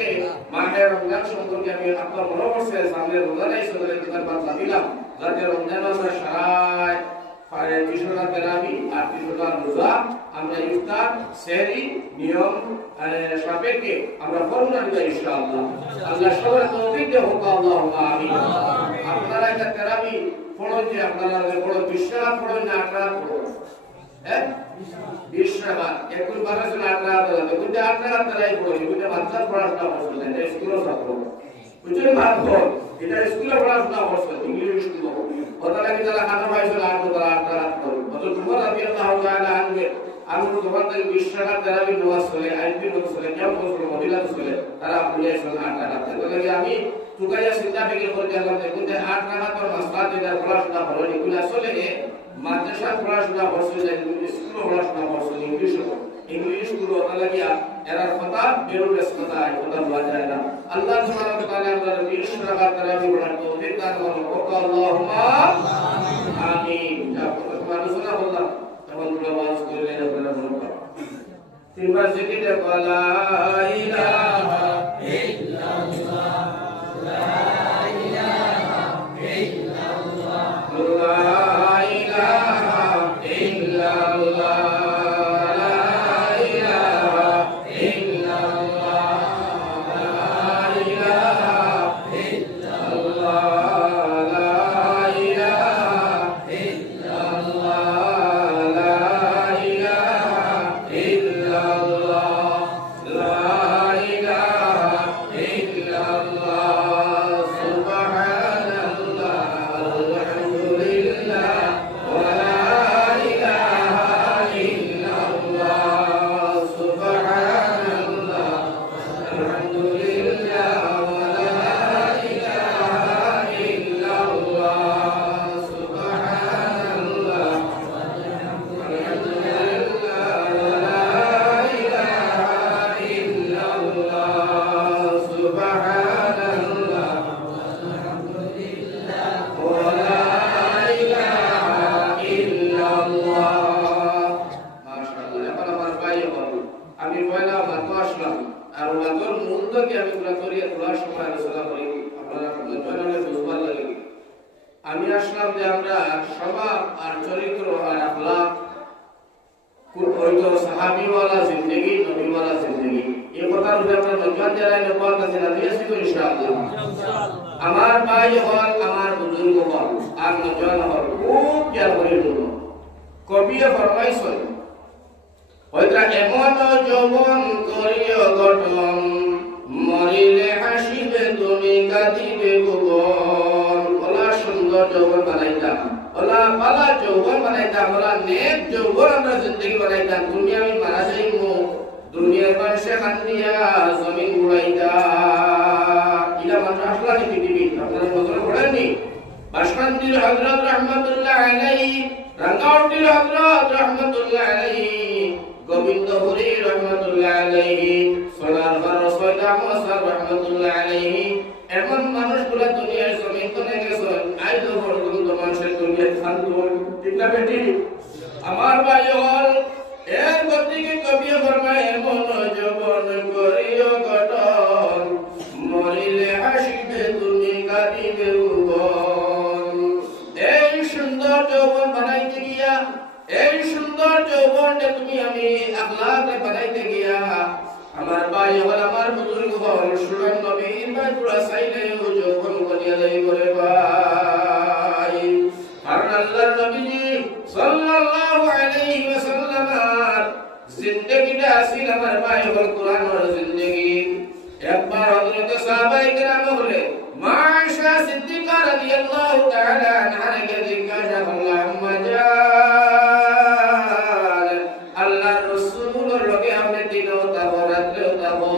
মাহে রমজান সম্পর্কে আমি আপনার মনে করছে সামনে রোজা নাই সদরে কিতাব বাতলা দিলাম যাতে রমজান আমরা সারায় পারে 300 তেরাবি আর 300 রোজা আমরা ইফতার সেহরি নিয়ম সাপেক্ষে আমরা করুণা দিব ইনশাআল্লাহ আল্লাহ সবার তৌফিক দেন আল্লাহুম্মা আমিন আপনারা এটা তেরাবি পড়ো যে আপনারা পড়ো 20 টাকা পড়ো না 8 টাকা পড়ো হ্যাঁ 20 টাকা একটু বারো জন 8 টাকা দাও কিন্তু 8 টাকা তারাই পড়ো কিন্তু বাচ্চা পড়াশোনা করছে না স্কুলে ছাত্র বুঝলে ভাগ হয় এটা স্কুলে পড়াশোনা করছে ইংলিশ স্কুল ওটা লাগি যারা খানা পাইছিল আর তো তারা 8 টাকা করো অত তোমার রাদিয়াল্লাহু তাআলা আনবে আমি যখন থেকে 20 টাকা তেরাবি নামাজ চলে আইপি নামাজ চলে কেউ বলছিল মহিলা চলে তারা আপনি আসলে 8 টাকা তাহলে আমি তুকাইয়া চিন্তা ফিকির করে গেলাম যে কিন্তু 8 টাকা তোর মাসলা যেটা পড়াশোনা হলো এগুলো আসলে মাদ্রাসা পড়াশোনা করছে যে স্কুল পড়াশোনা করছে ইংলিশ গুলো ওটা লাগিয়া এরার কথা বেরোলে কথা কথা বলা যায় না আল্লাহ সুবহানাহু ওয়া তাআলা আমাদের 20 টাকা তেরাবি পড়ার তৌফিক দান করুন আল্লাহুম্মা আমিন আপনারা আলোচনা করলাম তখন আওয়াজ করে আপনারা বলুন তিনবার জিকির লা ইলাহা ইল্লাল্লাহ লা ইলাহা ইল্লাল্লাহ লা ইলাহা ইল্লাল্লাহ إلا আলহামদুলিল্লাহ ওয়া লা ইলাহা ইল্লাল্লাহ সুবহানাল্লাহ আলহামদুলিল্লাহ ওয়া লা ইলাহা ইল্লাল্লাহ সুবহানাল্লাহ ওয়া লা ইলাহা ইল্লাল্লাহ। মাশাআল্লাহ। এখন আমার ভাই হল আমি পয়লা মাত্র আসলাম আর ওনাদের মূলটাকে আমি পুরা করিয়া তোলার সময় আলোচনা করি আপনারা জয়নালে বুঝবার লাগে। আমি আসলাম যে আমরা স্বভাব আর চরিত্র আর আখলাক হয়তো সাহাবিওয়ালা জিন্দগি নবীওয়ালা জিন্দগি এই কথার উপরে আমরা নজর দেওয়ার নবাত কাছে রাজি আছি তো ইনশাআল্লাহ। আমার ভাই হল আমার বুজুর্গ হল আর নজর হল খুব খেয়াল করে শুনুন। কবিয়ে ফরমাইছেন হয়তো এমন যৌবন করিও গঠন মরিলে হাসিবে তুমি কাঁদিবে ভুবন। ওলা সুন্দর যৌবন বানাইতাম, ওলা পালা যৌবন বানাইতাম, ওলা নেক যৌবন আমরা জিন্দগি বানাইতাম। দুনিয়া আমি মারা যাইমু, দুনিয়ার মানুষে কান্দিয়া জমিন উড়াইতা। ইলা মাত্র আসলানি পৃথিবী আপনারা নজর পড়েননি। বাসকান্দির হযরত রাহমাতুল্লাহ আলাইহি, রাঙ্গাউটির হযরত রাহমাতুল্লাহ আলাইহি, গোবিন্দপুরী রহমাতুল্লাহ আলাইহি, সোনারগাঁর সৈয়দা মুসা রহমাতুল্লাহ আলাইহি, এমন মানুষগুলা দুনিয়ার জমিন কোনে গেছেন আইতো পর্যন্ত মানুষের দুনিয়ায় খান্দুন ঠিক না বেটি? আমার ভাই হল এর গতিকে কবি ফরমায় এমন যৌবন করিও গঠন মরিলে হাসিবে তুমি কাঁদিবে ভুবন। এই সুন্দর যৌবন বানাইতে গিয়া, এই সুন্দর যৌবনটা তুমি আমি আখলাক বানাইতে গিয়া আমার ভাই হল আমার বুজুর্গ হল সুরান নবী ইমান পুরা সাইলে যৌবন করিয়া দেই করে ভাই। কারণ আল্লাহর নবীজি সাল্লাল্লাহু আলাইহি ওয়াসাল্লাম জিন্দেগিটা আসিল আমার ভাই হল কোরআনের জিন্দেগি। একবার হযরত সাহাবায়ে কেরাম বলে মা আয়েশা সিদ্দিকা রাদিয়াল্লাহু তাআলা আনহা কে জিজ্ঞাসা করলেন আম্মা জান আল্লাহর রাসূলের লগে আপনি দিনও তাবো রাত্রেও তাবো,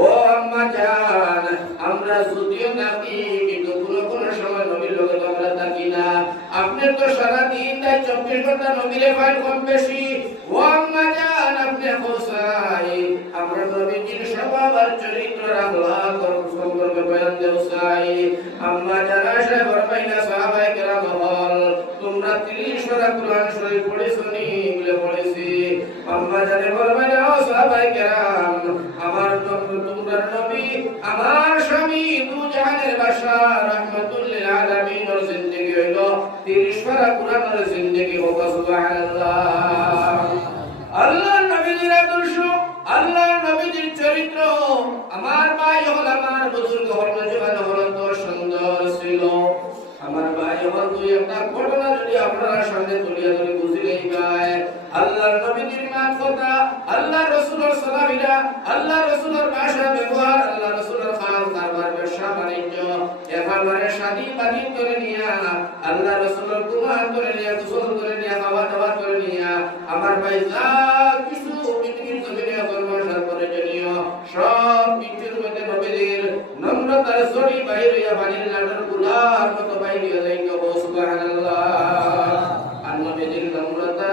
ও আম্মা জান আমরা যদিও থাকি কিন্তু কোন সময় নবীর লগে আমরা থাকি না, আপনি তো সারা দিন তাই 24 ঘন্টা নবীরে পাই কম বেশি। ও আম্মা জান আপনি হোসাই আমরা নবীজির স্বভাব আর চরিত্র আখলাক সম্পর্কে বয়ান দেও চাই। আম্মা জান আয়েশা ফরমাইনা সাহাবায়ে কেরাম হল তোমরা 30 পারা কুরআন শরীফ পড়েছো নি? বলে পড়েছি। আম্মা জানে ফরমাইনা ও সাহাবায়ে কেরাম আমার তোমরা নবী আমার স্বামী দু জাহানের বাদশা রাহমাতুল লিল আলামিন এর জিন্দেগি হইল 30 পারা কুরআনের জিন্দেগি হোক সুবহানাল্লাহ। আল্লাহর নবীর আদর্শ, আল্লাহর নবীর চরিত্র আমার ভাই হল আমার বুজুর্গ হল নজওয়ান হল তো সুন্দর ছিল। আমার ভাই হল দুই একটা ঘটনা যদি আপনারা সামনে তুলিয়া ধরে বুঝিলেই গায় আল্লাহর নবীর মান কথা, আল্লাহর রাসূলের সালামিরা, আল্লাহর রাসূলের ভাষা ব্যবহার, আল্লাহর রাসূলের খাল কারবার ব্যবসা বাণিজ্য একেবারে শাদী বাদী করে নিয়া আল্লাহর রাসূলের গুনাহ করে নিয়া গোসল করে নিয়া খাওয়া দাওয়া করে নিয়া আমার ভাই যা কিছু পৃথিবীর জমিনে কর্মসার করে জনিও সব কিছুর মধ্যে নবীর নম্রতার সরি বাইরে হইয়া বাণীর লাডর গুলার মতো বাইরে যাইতো সুবহানাল্লাহ। আর নবীর নম্রতা,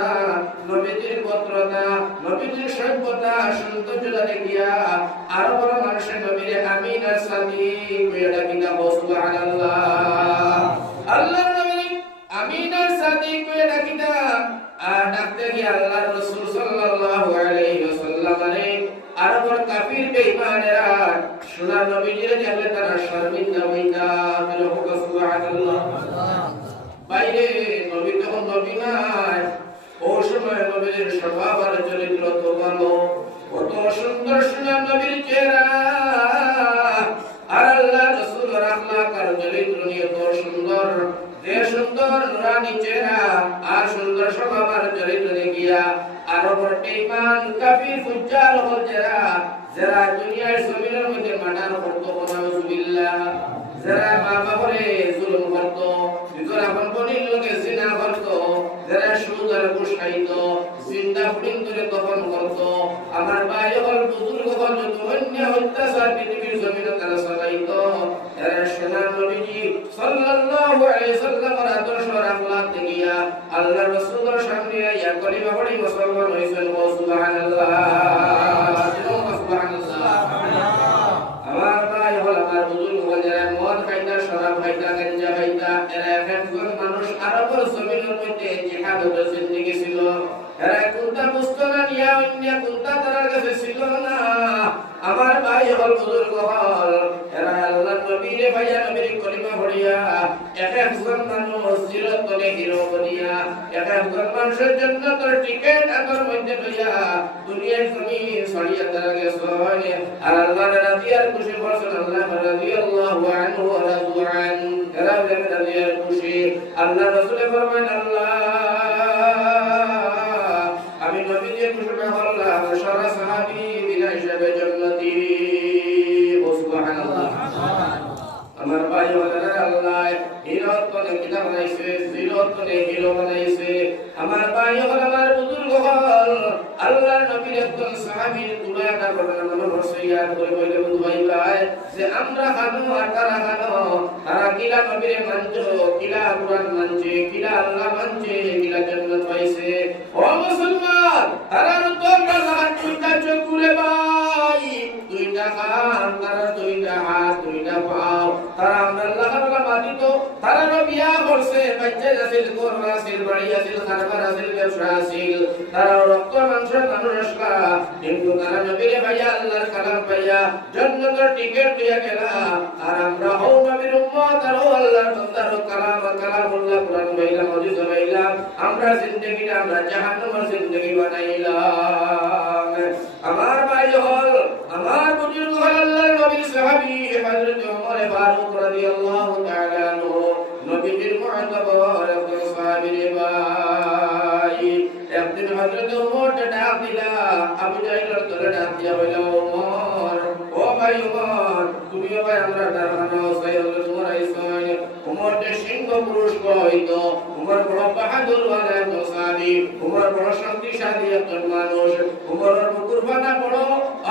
নবীর পত্রতা, নবীর সভ্যতা সৌন্দর্যতা দেখিয়া আরো বড় মানুষের নবীর আমিন আর সাদিক হইয়া ডাকিতা সুবহানাল্লাহ। আল্লাহর নবী আমিন আর সাদিক হইয়া ডাকিতা আর ডাকতে গিয়ে আল্লাহর রাসূল সাল্লাল্লাহু আলাইহি ওয়াসাল্লাম আরো বড় কাফির বেঈমানেরা সোনার নবীজির দেখলে তারা শর্মিন্দা হইতা সুবহানাল্লাহ। বাইরে নবী তখন নবী নাই, ও সময় নবীর স্বভাব আর চরিত্র তো ভালো, কত সুন্দর সোনার নবীর চেহারা আর আল্লাহ রাসূলের আখলাক আর চরিত্র নিয়ে তো সুন্দর, যে সুন্দর নুরানি চেহারা আর সুন্দর স্বভাব আর চরিত্র দেখিয়া আরো বড় বেঈমান কাফির ফুজ্জার হল যারা দুনিয়ার জমিনের মধ্যে মার্ডার করতো নাউযুবিল্লাহ, যারা মা বাবারে জুলুম করতো, নিজের আপন বোনের লগে জিনা করতো, যারা সুদ আর ঘুষ খাইতো, জিন্দা ফুটিং করে দফন করতো, আমার ভাই হল বুজুর্গ হল যত অন্যায় অত্যাচার হল এরা আল্লাহর নবীরে ভাইয়া নবীর কলিমা পড়িয়া এক একজন মানুষ চিরতরে হিরো বনিয়া এক একজন মানুষের জন্য তোর টিকেট আতর মধ্যে লইয়া দুনিয়ার জমিন ছড়িয়া তারা গেছে আর আল্লাহ রাদিয়ার খুশি করছেন আল্লাহ রাদিয়াল্লাহু আনহু ওয়া রাদু আন এরা রাদিয়ার খুশি আল্লাহ রাসূল ফরমান আল্লাহ আমি নবীকে ঘোষণা করলাম সারা সাহাবী বিনা হিসাবে জান্নাতি সুবহানাল্লাহ আমার ভাই ওয়ালা আল্লাহ হিরত কোনে কিতাব বানাইছে জিরত কোনে হিরো বানাইছে আমার ভাই ওয়ালা আমার বুজুর্গ হল আল্লাহর নবীর একজন সাহাবীর তুলনা ঘটনা মনে পড়ছে ইয়াদ করে বলে বন্ধু ভাই যে আমরা খানো আর তারা খানো তারা কিলা নবীরে মানছো কিলা কুরআন মানছে কিলা আল্লাহ মানছে কিলা জান্নাত পাইছে ও মুসলমান তারা তোমরা লাহার দুইটা চোখ খুলে ভাই দুইটা কান তারা দুইটা হাত দুইটা পাও তারা আমরা আল্লাহর মানিত তারা বিয়া করছে বাচ্চা আছিল কোরআন আছিল বাড়ি আছিল কারবার আছিল ব্যবসা আছিল তারা রক্ত মাংসের মানুষ আসলা কিন্তু তারা নবীরে ভাইয়া আল্লাহর কালাম পাইয়া জান্নাতের টিকেট দিয়া গেলা আর আমরা হও নবীর উম্মত আর আল্লাহর বান্দার কালামুল্লাহ কোরআন বাইলা হাদিস বাইলা আমরা জিন্দেগিটা আমরা জাহান্নামের জিন্দেগি বানাইলাম আমার ভাই হল আমার বুজুর্গ হল আল্লাহর নবীর সাহাবী হযরত ওমর ফারুক রাদিয়াল্লাহু তাআলা আনহু নবীর মুআতাবার একজন সাহাবী রে ভাই একদিন হযরত ওমর ডাক দিলা আবু জাহলের তরে ডাক দিয়া বলে ওমর ও ভাই ওমর তুমি ভাই আমরা দারখানা সাই হযরত ওমর আইছেন ওমর যে সিংহ পুরুষ হইতো ওমর বড় বাহাদুর ওয়ালা একজন সাহাবী ওমর বড় শক্তিশালী একজন মানুষ ওমরের কুরবানা বড়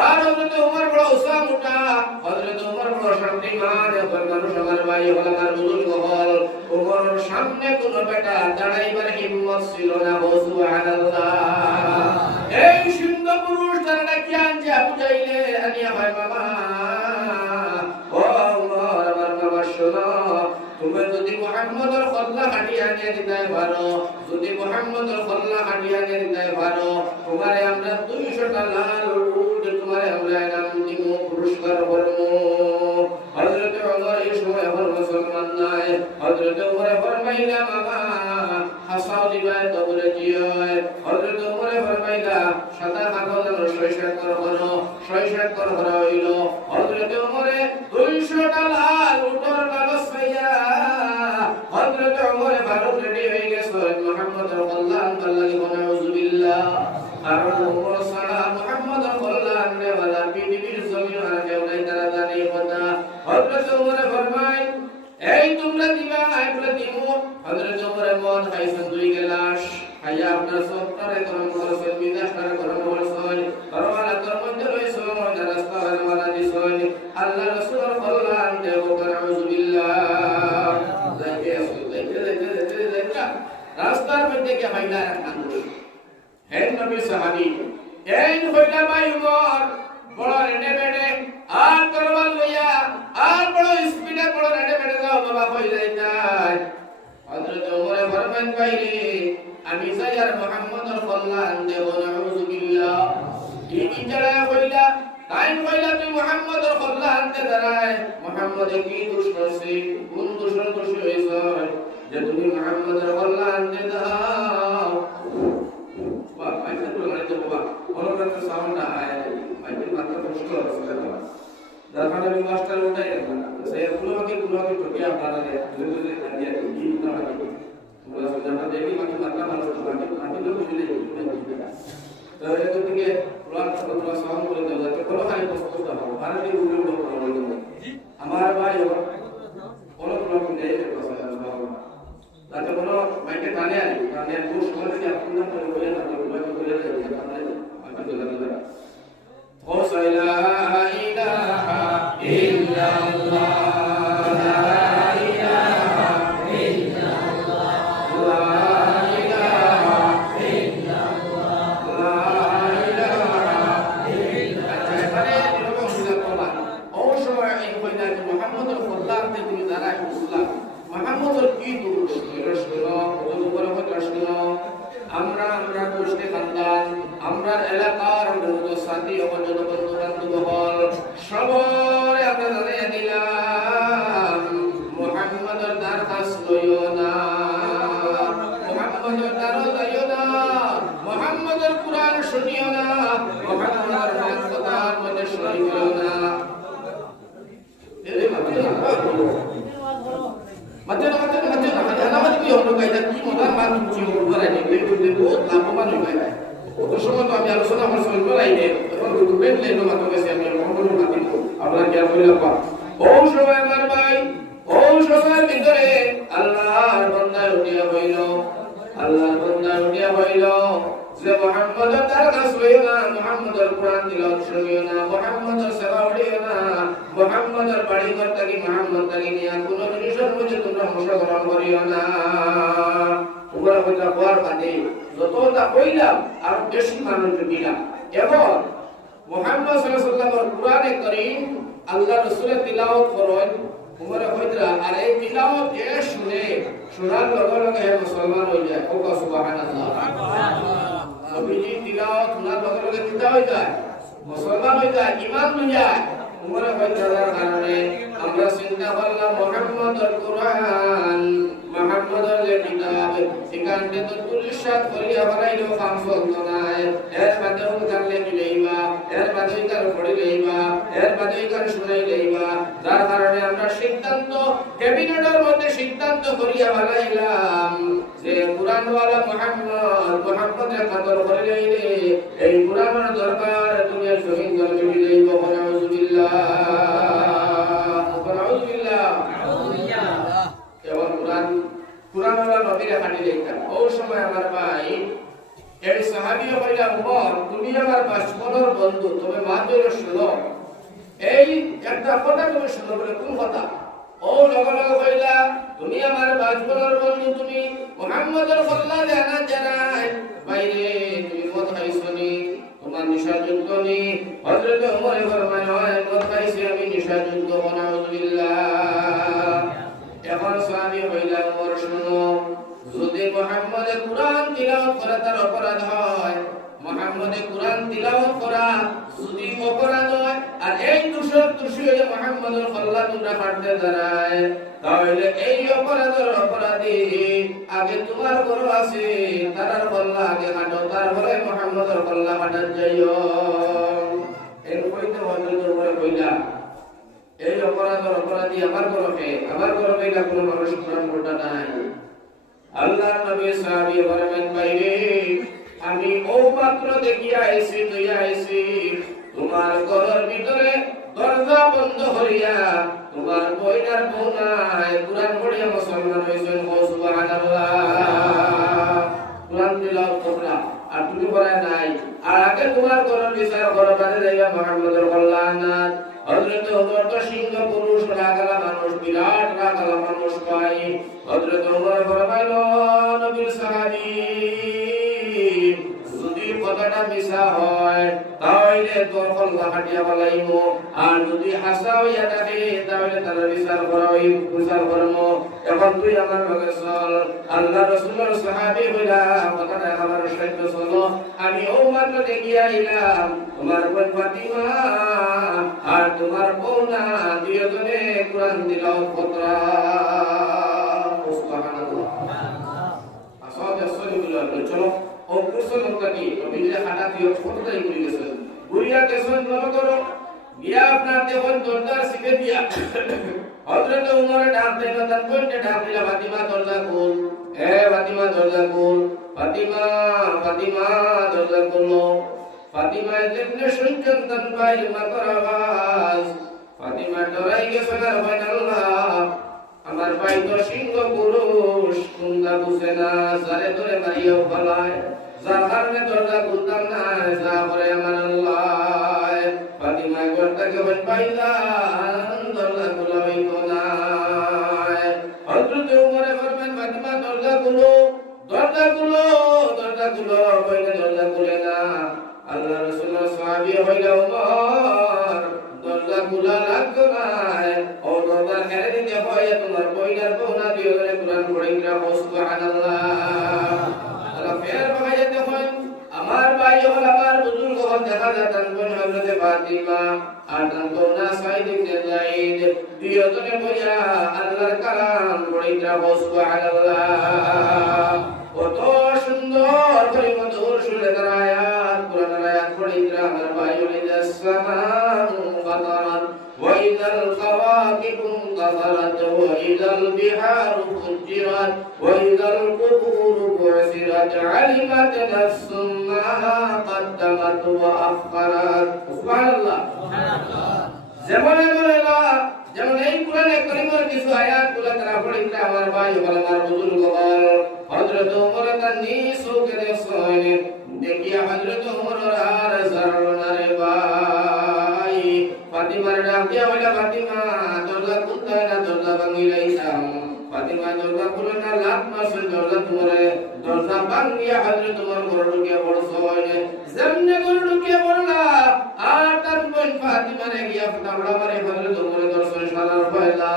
আর হযরত ওমর বড় উসা মোটা হযরত ওমর বড় শক্তিমান একজন মানুষ আমার ভাই হল আমার বুজুর্গ হল ওমরের সামনে কোনো বেটা দাঁড়াইবার হিম্মত ছিল না সুবহানাল্লাহ এই সিংহ পুরুষ তারা কি আনছে আবু জাইলে আনিয়া ভাই মামা ও ওমর আমার মামা শোনো তুমি যদি মুহাম্মদের খল্লা হাঁটিয়ে আনিয়ে দিতে পারো যদি মুহাম্মদের খল্লা হাঁটিয়ে আনিয়ে দিতে পারো তোমারে আমরা 200টা লাল উট তোমারে আমরা এনাম দিব পুরস্কার করব হযরত ওমর এই সময় আমার মুসলমান নাই হযরত ওমর ফরমাইলা মামা হাসাও দিবা তো বলে জিয় হযরত ওমর ফরমাইলা সাদা কাগজ আর 66 কর হইল হযরত ওমরে 200টা লাল উটর লালস পাইয়া হযরত ওমর ফারুক রেডি হয়ে গেছে মুহাম্মদ রাসূলুল্লাহ সাল্লাল্লাহু আলাইহি বিল্লাহ আর ওমর সারা মুহাম্মদ রাসূলুল্লাহ নে ওয়ালা পৃথিবীর জমিন আর কেউ নাই তারা জানে কথা হযরত ওমর ফরমায় এই তোমরা দিবা আইগুলা দিমু হযরত ওমর মন খাইছেন দুই গ্লাস খাইয়া আপনার সত্তরে করম করছেন বিনাশার করম করছেন পরওয়ালা করম রইছে রাস্তা ওয়ালা দিছেন আল্লাহ রাসূল সাল্লাল্লাহু আলাইহি বিল্লাহ রাস্তার মধ্যে কে মাইলা মানুষ হেন নবী সাহাবী এই হইলা ভাই উমর বড় রেডে বেডে আর তরবাল লইয়া আর বড় স্পিডে বড় রেডে বেডে যাও বাবা কই যাইতাই হযরত ওমর ফরমান ভাইরে আমি যাই আর মুহাম্মদুর সাল্লাল্লাহু আনতে নাউযুবিল্লাহ কি যারা কইলা টাইম কইলা তুই মুহাম্মদুর সাল্লাল্লাহু আনতে দাঁড়ায় মুহাম্মদ কি দোষ করছে কোন দোষের দোষী হইছে যে তুমি মুহাম্মদুর সাল্লাল্লাহু আনতে দাও বাবা আইতে তো মানে তো বাবা ওরকম সাউন্ড আয় মাইকেল মাত্র কষ্ট হচ্ছে বাবা দারখানা বি মাস্টার ওটাই না সে গুলোকে ঠকে আপনারা যদি দিয়ে কি না তোমরা জানা দেখি মানে মাত্রা মানুষ মাটি লোক মিলে তো এর থেকে প্লান তোমরা সাউন্ড করে দাও যাতে কোনো খালি কষ্ট না হয় ভারতে উড়ে উড়ে প্রবলেম জি আমার ভাই কোনো প্রবলেম নেই এর কথা তাতে কোনো মাইকে টানে আনি টানে পুরো সময় থেকে আপনি না করে বলে না তো বলে যায় আপনারা মাইকে ধরে ধরে ও সাইলা ইলাহা ইল্লাল্লাহ আমরা এলাকার সাথী ও জনবন্ধু বান্ধব হল সবাই Macam nama tu yang orang kaya ni orang malu cium orang ni, dia buat apa mana kaya. Untuk semua tu kami harus senang bersama orang ini. Orang tu benda lain tu macam macam yang orang tu mati tu. Abang dia boleh apa? Oh semua yang baik, oh semua bintare. Allah benda dunia boilo, Allah benda dunia boilo. Muhammad al-Rasulina, Muhammad al-Quran tilawat shuriyana, Muhammad al-Salawiyana, Muhammad al-Badi Martagi, Muhammad al-Ini, Kuno Nishan Mujatullah Mushagaran Wariyana. Umar Abdullah Kuar Badi, Zotota Koila, Ar-Deshi Manu Jubila. Evo, Muhammad sallallahu alaihi wasallam Quran Karim, Allah Rasul tilawat Quran, Umar Abdullah, Are tilawat shune, shunan logo Musliman ho jaye. Oka subhanallah. अभी तिलावत सुना तो अगर कितना हो जाए मुसलमान हो जाए ईमान हो जाए उम्र बदलार कारणे আমরা চিন্তা করলাম মুহাম্মদুর কুরআন মুহাম্মদুর যে কিতাব এখানে তো তুলসাত করিয়া বানাইলো খামসল নাই এর মাঝে উনকালে মিলাইবা এর মাঝে কার পড়ে লইবা এর মাঝে কার শুনাই লইবা যার কারণে আমরা সিদ্ধান্ত ক্যাবিনেটের মধ্যে সিদ্ধান্ত করিয়া বানাইলাম যে কুরআন ওয়ালা মুহাম্মদের কদর করে লইলে এই কুরআনের দরকার দুনিয়ার জমিন জমিন লইব নাউযুবিল্লাহ Quran wala nabi re khani lekha o সময় আমার ভাই এই সাহাবী কইলা উমর তুমি আমার বাসপনর বন্ধু তুমি মাঝে শুনো এই একটা কথা তুমি শুনো বলে কোন কথা ও লগা কইলা তুমি আমার বাসপনর বন্ধু তুমি মুহাম্মদুর সাল্লাল্লাহু আলাইহি জানাই বাইরে তুমি মত খাইছনি তোমার নিশাযুক্ত নি হযরত ওমর ফরমায় হয় মত খাইছি আমি নিশাযুক্ত নাউযুবিল্লাহ এখন সাহাবী হইলা ওমর শুনো যদি মুহাম্মদে কুরআন তিলাওয়াত করা তার অপরাধ হয় মুহাম্মদে কুরআন তিলাওয়াত করা যদি অপরাধ হয় আর এই দোষী হয়ে মুহাম্মদুর সাল্লাল্লাহু তোমরা হাঁটতে দাঁড়ায় তাহলে এই অপরাধের অপরাধী আগে তোমার বড় আছে তার বল্লা আগে হাঁটো তারপরে মুহাম্মদুর বল্লা হাঁটার যাইও এর কইতে হযরত ওমর কইলা এই অপরাধের অপরাধী আমার গরমে না কোনো মানুষ কোরআন পড়া নাই আল্লাহর নবী সাহাবী বলেন বাইরে আমি ও পাত্র দেখিয়া আইছি তুইয়া আইছি তোমার ঘরের ভিতরে দরজা বন্ধ করিয়া তোমার বইনার বোনায় কুরআন পড়িয়া মুসলমান হইছেন সুবহানাল্লাহ কুরআন তিলাওয়াত করলা আর তুমি পড়ায় নাই আর আগে তোমার ঘরের বিচার ঘরের বাড়ি যাইবা মুহাম্মদের কল্যাণাত হযরত ওমর তো সিংহ পুরুষ রাগালা মানুষ বিরাট রাগালা মানুষ পাই হযরত ওমর ফরমাইলো নবীর সাহাবী যদি কথাটা মিছা হয় তাহলে তোর কল্লা কাটিয়া বলাইমু আর যদি হাসা হইয়া থাকে তাহলে তার বিচার করব এখন তুই আমার লগে চল আল্লাহ রাসূলের সাহাবী হইলা কথাটা আমার সত্য শোনো আমি ও মাত্র দেখিয়া আইলাম তোমার বোন ফাতিমা আর তোমার বোনা দুইজনে কুরআন তিলাওয়াত করতা সুবহানাল্লাহ আসলে আসলে বলো চলো ও কুরআন লোকটি বিলে হাঁটা দিয়ে ছোটটাই করে গেছে বুড়িয়া কেসন মনে করো গিয়া আপনার দেখুন দরজার শিখে দিয়া হযরত ওমর ডাক দেন তার কোনটা ডাক দিলা ফাতিমা দরজা খোল এ ফাতিমা দরজা খোল ফাতিমা দরজা খোলো ফাতিমা যেমনে শুনছেন তার বাইরে মাতার আওয়াজ ফাতিমা ডরাই গেছে না সুবহানাল্লাহ আমার ভাই তো সিংহ পুরুষ কুন্দা বুঝে না সারে ধরে মারিয়াও ফলায় যার কারণে দরজা খুলতাম না যা করে আমার আল্লাহ ফাতিমা গর্তাকে বল পাইলাম দরজা খোলা হইতো না হযরত ওমর ফরমান ফাতিমা দরজা খুলো কইলে দরজা খুলে না আল্লাহ রাসূলের সাহাবী হইলা ওমর দরজা খোলা লাগতো না ও দরজা খেলে দিতে হয় তোমার বইনার বোনা দিয়ে কুরআন পড়িরা সুবহানাল্লাহ আল্লাহ ফের বাগাইতে হয় আমার ভাই হল আমার বুজুর্গ হল দেখা যাতান কোন হযরত ফাতিমা আর তার বোনা সাইদ ইবনে যায়েদ দুইজনে বইয়া আল্লাহর কালাম পড়িরা সুবহানাল্লাহ কত সুন্দর করে মধুর সুরে আয়াত কুরআনের আয়াত পড়িরা আমার ভাই হল ইসলাম বাতারাত ওয়া وإذا الكواكب انتثرت وإذا البحار فجرت وإذا القبور بعثرت علمت نفس ما قدمت وأخرت سبحان الله যেমন এই কোরআনে কারীমের কিছু আয়াতগুলো তারা পড়িতে আমার ভাই বলে আমার বুজুর্গ বল হযরত ওমর তার নিসুকে দেখছেন দেখিয়া হযরত ওমর আর সারনারে ভাই ফাতিমার ডাক দিয়া বলে ফাতিমা দরজা খুলতে না দরজা ভাঙিলাইতাম ফাতিমা দরজা খুলে না লাত মারছে দরজা তোমারে দরজা ভাঙিয়া হযরত ওমর ঘরে ঢুকে পড়ছেন যেমনে ঘরে ঢুকে পড়লা আর তার বোন ফাতিমারে গিয়া ফাটাবড়া মারে হযরত ওমর দর্শন সালার পয়লা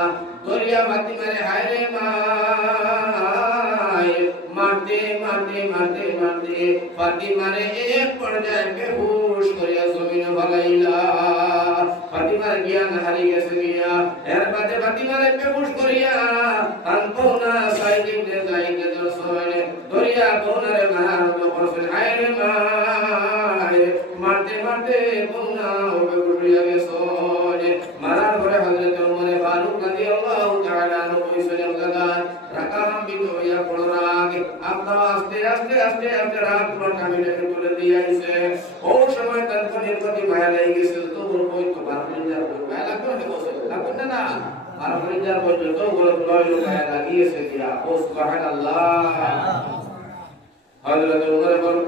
দরিয়া ফাতিমারে হায়রে মাই মারতে মারতে মারতে মারতে ফাতিমারে এক পর্যায়ে বেহুশ করিয়া জমিনে ফলাইলা ফাতিমার জ্ঞান হারিয়ে গেছে গিয়া এর বাদে ফাতিমারে বেহুশ করিয়া তান কোনা সাইদিনে যাইতে দর্শন দরিয়া কোনারে মারার করছেন হায়রে মাই মারতে মারতে কোনা হবে গুড়িয়া গেছে মারার পরে হযরত ওমর ফারুক রাদিয়াল্লাহু তাআলা আনহু কইছেন গাদার রাকাম বিদুয়া পড়রাগ আপনারা আস্তে আস্তে আস্তে আস্তে রাত পুরো কামিলে তুলে দিয়ে আইছে ও সময় তার প্রতি মায়া লাগি গেছে তো বই তো বারবার যা মায়া লাগবে না বসে লাগবে না বারবার যা পর্যন্ত বড় বড় মায়া লাগিয়েছে দিয়া ও সুবহানাল্লাহ হযরত ওমর বলেন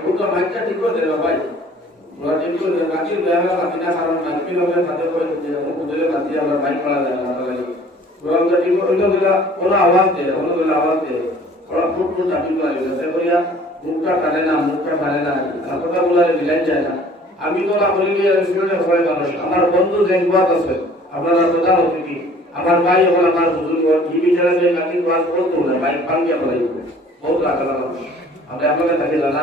Udah macam itu dari apa? Buat itu lagi berapa katanya kalau nanti orang kata kalau dia mau kudu nanti orang main malah ada lagi. Orang tadi itu bila orang awal deh, orang pun tapi lagi. Saya punya muka karena apakah mulai bilang jalan. Ami tu lah boleh dia sebenarnya orang manusia. Amar bantu jenggot asal. Amar ada orang tu. Amar bayi orang amar bujuk orang. Ini bicara dia nanti buat orang tu lah. Baik panggil apa lagi? बहुत आकर लगा अब आप लोग तभी लगा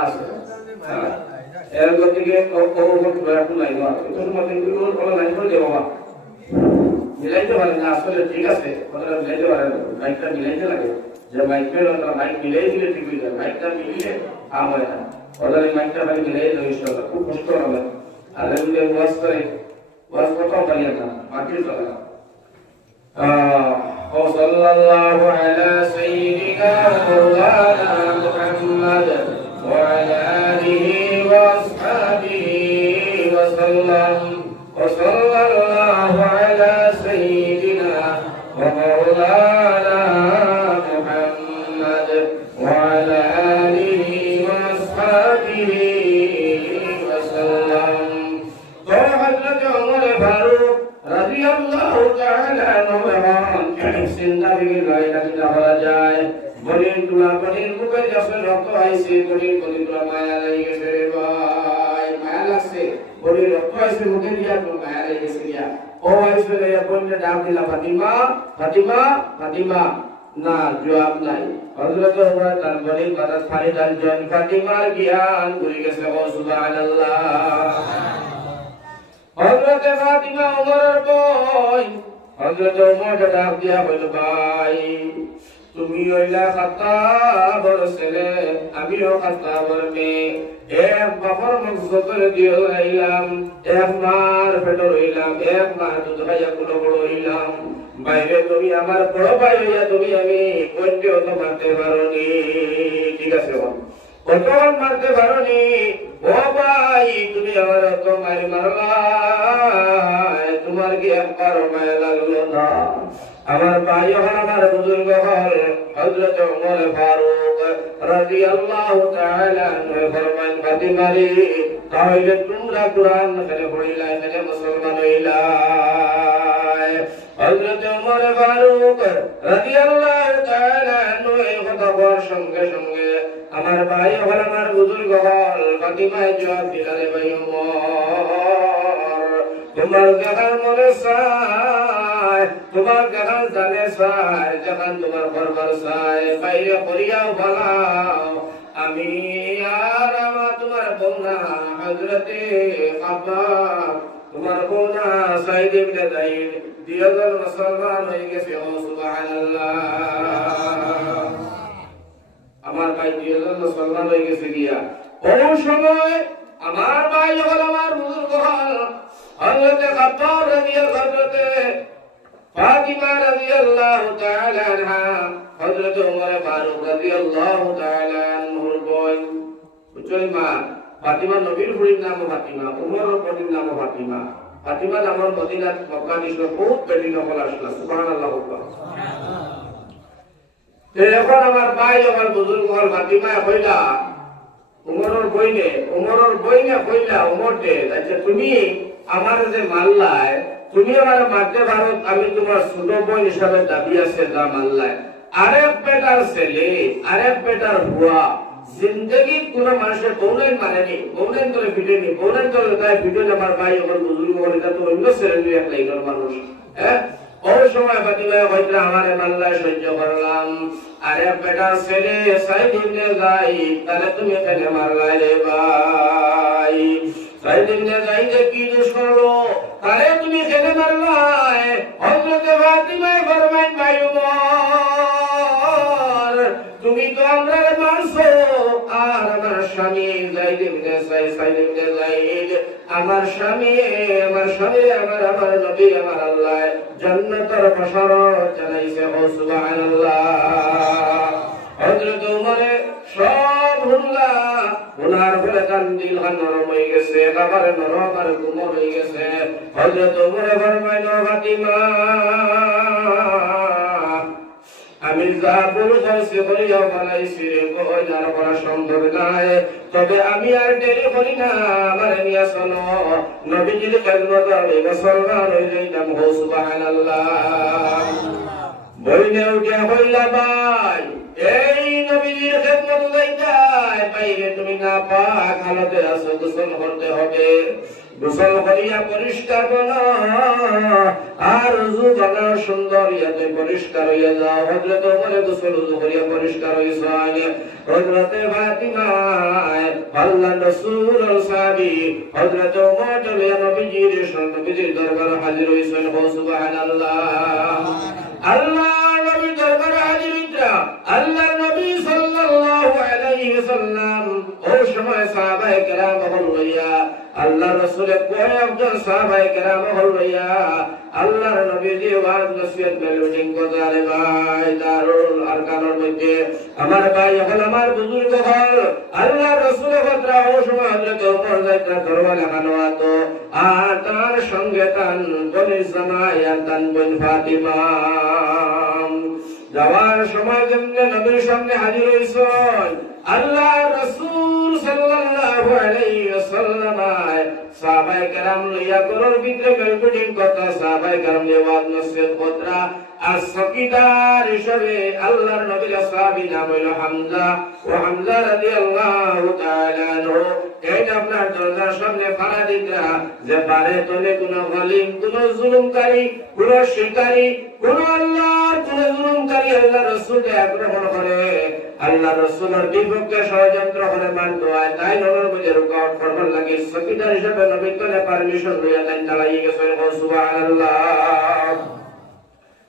एयर करते के ओ बहुत बड़ा टूल आई हुआ तो मत इनको और लाइन पर दे बाबा मिलाइते वाले ना আসলে ঠিক আছে मतलब मिलाइते वाले माइकটা मिलाइते লাগে যে মাইক पे और माइक मिलाई दिले ठीक हो जाए माइकটা मिलिए काम হয় না ওদের মাইকটা ভাই মিলাই দাও ইনশাআল্লাহ খুব কষ্ট হবে আর এমনি ওয়াজ করে ওয়াজ কথা বলিয়ে না বাকি চলে وصلى الله على سيدنا مولانا محمد وعلى آله وأصحابه وسلم وصلى الله على سيدنا ومولانا محمد وعلى آله وأصحابه وسلم حضرت عمر फारूक رضي الله تعالى عنه জিন্দাগি গায়না কিনা করা যায় বলির মুখে যখন রক্ত আইছে বলির তুলা মায়া লাগি গেছে রে ভাই মায়া লাগছে বলির রক্ত আইছে মুখে দিয়া তো মায়া লাগি গেছে গিয়া ও আইছে রে বললে ডাক দিলা ফাতিমা ফাতিমা ফাতিমা না জবাব নাই হযরত ওমর তার বলির কথা ফারি ডাল জন ফাতিমার জ্ঞান ভুলে গেছে ও সুবহানাল্লাহ হযরত ফাতিমা ওমরের বই হযরত ওমরকে ডাক দিয়া বলল ভাই তুমি হইলা খাত্তাবর ছেলে আমিও খাত্তাবর মেয়ে এক বাপর মুখ করে দিয়ে হইলাম এক মার পেট রইলাম এক মা দুধ খাইয়া কুলো বড় হইলাম বাইরে তুমি আমার বড় ভাই হইয়া তুমি আমি কোনকে অত মারতে পারোনি ঠিক আছে অত মারতে পারোনি ও ভাই তুমি আমার অত মারি মারলা তোমার কি একবার মায়া লাগলো না আমার ভাই হল আমার বুজুর্গ হল হযরত ওমর ফারুক রাদিয়াল্লাহু তাআলা আনহু ফরমান ফাতিমা রে তাহলে তোমরা কুরআন করে পড়িলা এখানে মুসলমান হইলা হযরত ওমর ফারুক রাদিয়াল্লাহু তাআলা আনহু এই কথা বলার সঙ্গে সঙ্গে আমার ভাই হল আমার বুজুর্গ হল ফাতিমা জবাব দিলেন ভাই ওমর তোমার গান মনে চায় তোমার গান জানে চায় যখন তোমার ফরমান চায় বাইরে করিয়াও ভালাও আমি আর আমার তোমার বোনা হযরতে আব্বাস তোমার বোনা সাইদ ইবনে যায়েদ দুইজন মুসলমান হয়ে গেছে ও সুবহানাল্লাহ আমার ভাই দুইজন মুসলমান হয়ে গেছে গিয়া ওই সময় আমার ভাই হল আমার বুজুর্গ হল হযরত খাব্বাব রাদিয়াল্লাহু হযরত ফাতিমা রাদিয়াল্লাহু তাআলা আনহা হযরত ওমর ফারুক রাদিয়াল্লাহু তাআলা আনহুর বোন বুঝলেন ফাতিমা নবীর বুড়ির নাম ফাতিমা ওমরের বুড়ির নাম ফাতিমা ফাতিমা নামের মদিনা মক্কা দিছিল বহুত বেটি নকল আসলা সুবহানাল্লাহ এখন আমার ভাই আমার বুজুর্গ হল ফাতিমা কইলা ওমরের বইনে কইলা ওমরতে আচ্ছা তুমি আমার যে মাল্লায় তুমি আমার মারতে পারো আমি তোমার ছোট বোন হিসাবে দাবি আছে যা মাল্লায় আরেক বেটার ছেলে আরেক বেটার বুয়া জিন্দগি কোন মানুষের বউনাই মানেনি বউনাই তোলে পিটেনি বউনাই তোলে তাই পিটেন আমার ভাই আমার বুজুর্গ হল এটা তো অন্য ছেলে এক লাইনের মানুষ হ্যাঁ ওই সময় ফাতিমা হয়তো আমার মাল্লায় সহ্য করলাম আরে বেটার ছেলে সাইদ ইবনে যায়েদ তাহলে তুমি এখানে মারলাই রে ভাই সাইদ ইবনে যায়েদ কি দোষ করলো তাহলে তুমি এখানে মারলাই হযরত ফাতিমা ফরমায় ভাই ওমর তুমি তো আমরা মারছো আর আমার স্বামী সাইদ ইবনে যায়েদ আমার স্বামী আমার নবী আমার আল্লাহ জান্নাতের বশারত জানাইছে ও সুবহানাল্লাহ হযরত ওমরে সব হুল্লা ওনার বলে কান্দিল নরম হয়ে গেছে একেবারে নরম আর কোমল হয়ে গেছে হযরত ওমরে ফরমাইল ফাতিমা আমি যা বলছি বলিয়া বানাইছি রে কইলার করা সম্ভব নয় তবে আমি আর দেরি করি না আমার নিয়া শোনো নবীজির খেদমত আমি মুসলমান হয়ে যাইতাম ও সুবহানাল্লাহ বইনে উঠিয়া হইলা ভাই এই নবীজির খেদমত যাইতাই বাইরে তুমি না পাক হালতে আছো গোসল করতে হবে গোসল করিয়া পরিষ্কার বলো আর উযু বানা সুন্দর ইয়াতে পরিষ্কার হইয়া যাও হযরত ওমরে গোসল উযু করিয়া পরিষ্কার হইছেন হযরত ফাতিমা আল্লাহর রাসূল সাহাবী হযরত ওমর চলে নবীজির দরবারে হাজির হইছেন সুবহানাল্লাহ আল্লাহ নবী দরবারে হাজির হইতা আল্লাহর নবী সাল্লাল্লাহু আলাইহি ওয়াসাল্লাম ওই সময় সাহাবায়ে কেরাম হইয়া আল্লাহ রাসূলের কয়েকজন সাহাবায়ে কেরাম হইয়া আল্লাহর নবীজি ওয়াজ নসিহত মেলুটিং করে ভাই দারুল আরকানের মধ্যে আমার ভাই হল আমার বুজুর্গ হল আল্লাহর রাসূলের কথা ওই সময় হযরত ওমর যাইতা দরবারে লাগানো তো আর তার সঙ্গে তান বনি জামাই আর তান বোন ফাতিমা যাওয়ার সময় যেমনে নবীর সামনে হাজির হইছেন আল্লাহর রাসূল সাল্লাল্লাহু আলাইহি ওয়াসাল্লাম সাহাবায়ে কেরাম লইয়া গরুর ভিতরে মেলবিডিং কথা সাহাবায়ে কেরাম ওয়াজ নসিহত কথা আর সকিদার হিসেবে আল্লাহর নবীর সাহাবী নাম হইল হামজা ও হামজা রাদিয়াল্লাহু তাআলা আনহু এইটা আপনার দরজার সামনে ফাড়া দিতা যে বারে তলে কোন জালিম কোন জুলুমকারী কোন শিকারী কোন আল্লাহর কোন জুলুমকারী আল্লাহর রাসূলকে আক্রমণ করে আল্লাহর রাসূলের বিপক্ষে ষড়যন্ত্র করে মানতো হয় তাই নবীর মধ্যে রুকাওয়াট করবার লাগে সকিদার হিসেবে নবী কোনে পারমিশন লইয়া তাই চালাই গেছে সুবহানাল্লাহ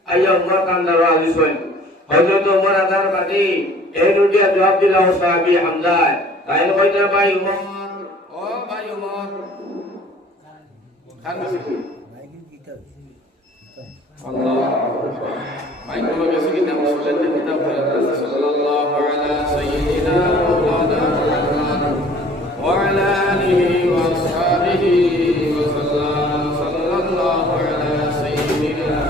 আইয়া উমর কান্দার আদি সই হযরত উমর আদার বাদী এই দুটিয়া জবাব দিলা সাহাবী হামজা তাই কইতা ভাই উমর ও ভাই উমর কান্দিছে আল্লাহ ভাই কোন গেছে কি নাম শুনলেন কিতাব সাল্লাল্লাহু আলা সাইয়্যিদিনা মাওলানা মুহাম্মদ ওয়া আলা আলিহি ওয়া আসহাবিহি ওয়া সাল্লাম সাল্লাল্লাহু আলা সাইয়্যিদিনা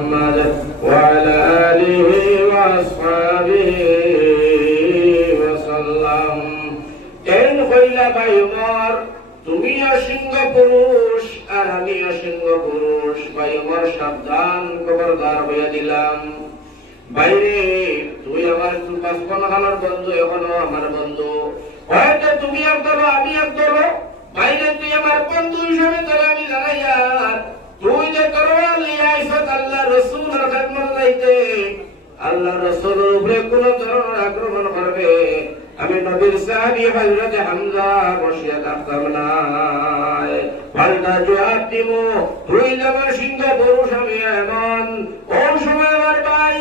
محمد وعلى آله وأصحابه وسلم إن خيل بايمار তুমি অসিংহ পুরুষ আর আমি অসিংহ পুরুষ বাইমর সাবধান খবরদার হইয়া দিলাম বাইরে তুই আমার পাঁচপন হালার বন্ধু এখনো আমার বন্ধু হয়তো তুমি এক ধরো আমি এক ধরো বাইরে তুই আমার বন্ধু হিসেবে তোর আমি জানাই আর তুই যে তরোয়ার নিয়ে আইছত আল্লাহর রাসূলের খেদমত লাইতে আল্লাহর রাসূলের উপরে কোন ধরনের আক্রমণ করবে আমি নবীর সাহাবী হযরত হামজা বসিয়া থাকতাম না জবাব দিব তুই আমার সিংহ পুরুষ আমি এমন কোন সময় আমার ভাই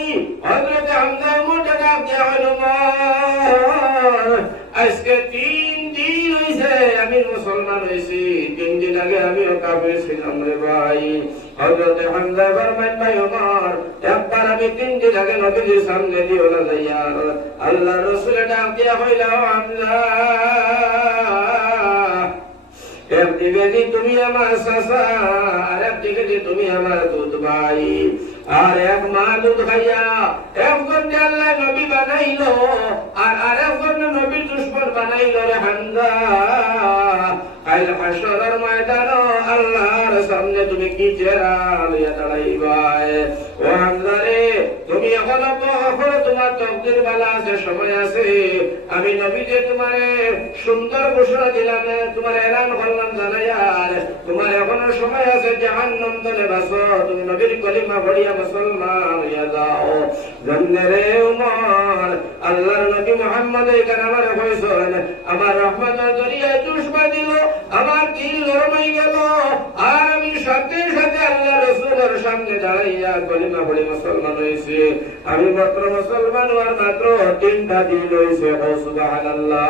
হযরত হামজা উমরকে ডাক দেয়া হলো আজকে 3 দিন হইছে আমি মুসলমান হইছি 3 দিন আগে আমিও কাফের ছিলাম রে ভাই হযরত হামজা ফরমান ভাই ওমর একবার আমি 3 দিন আগে নবীর সামনে দিয়ে ওলা যাইয়া আল্লাহর রাসূল ডাক দেয়া হইল হামজা একদিকে যে তুমি আমার চাচা আর একদিকে যে তুমি আমার দুধ ভাই আর এক মা দুধ খাইয়া একজন আল্লাহ নবী বানাইলো আর আরেকজন নবী দুশমন বানাইলো রে হামজা কাল হাশরের ময়দানে আল্লাহর সামনে তুমি কি চেহারা লইয়া দাঁড়াইবা ও হামজা রে তুমি এখন তোমার তকদির বালা আছে সময় আছে আমি নবী যে তোমারে সুন্দর ঘোষণা দিলাম তোমার এলান করলাম জানাইয়ার তোমার এখনো সময় আছে জাহান্নাম থেকে বাঁচো তুমি নবীর কলিমা পড়িয়া মুসলমান হইয়া যাও জানলে রে উমর আল্লাহর নবী মুহাম্মদ এখানে আমারে কইছেন আমার রহমতের দরিয়ায় চুষবা দিল আমার দিল গরম হয়ে গেল আর আমি সাথে সাথে আল্লাহ রাসূলের সামনে দাঁড়াইয়া কলিমা পড়ি মুসলমান হইছি আমি মাত্র মুসলমান হওয়ার মাত্র 3টা দিন হইছে সুবহানাল্লাহ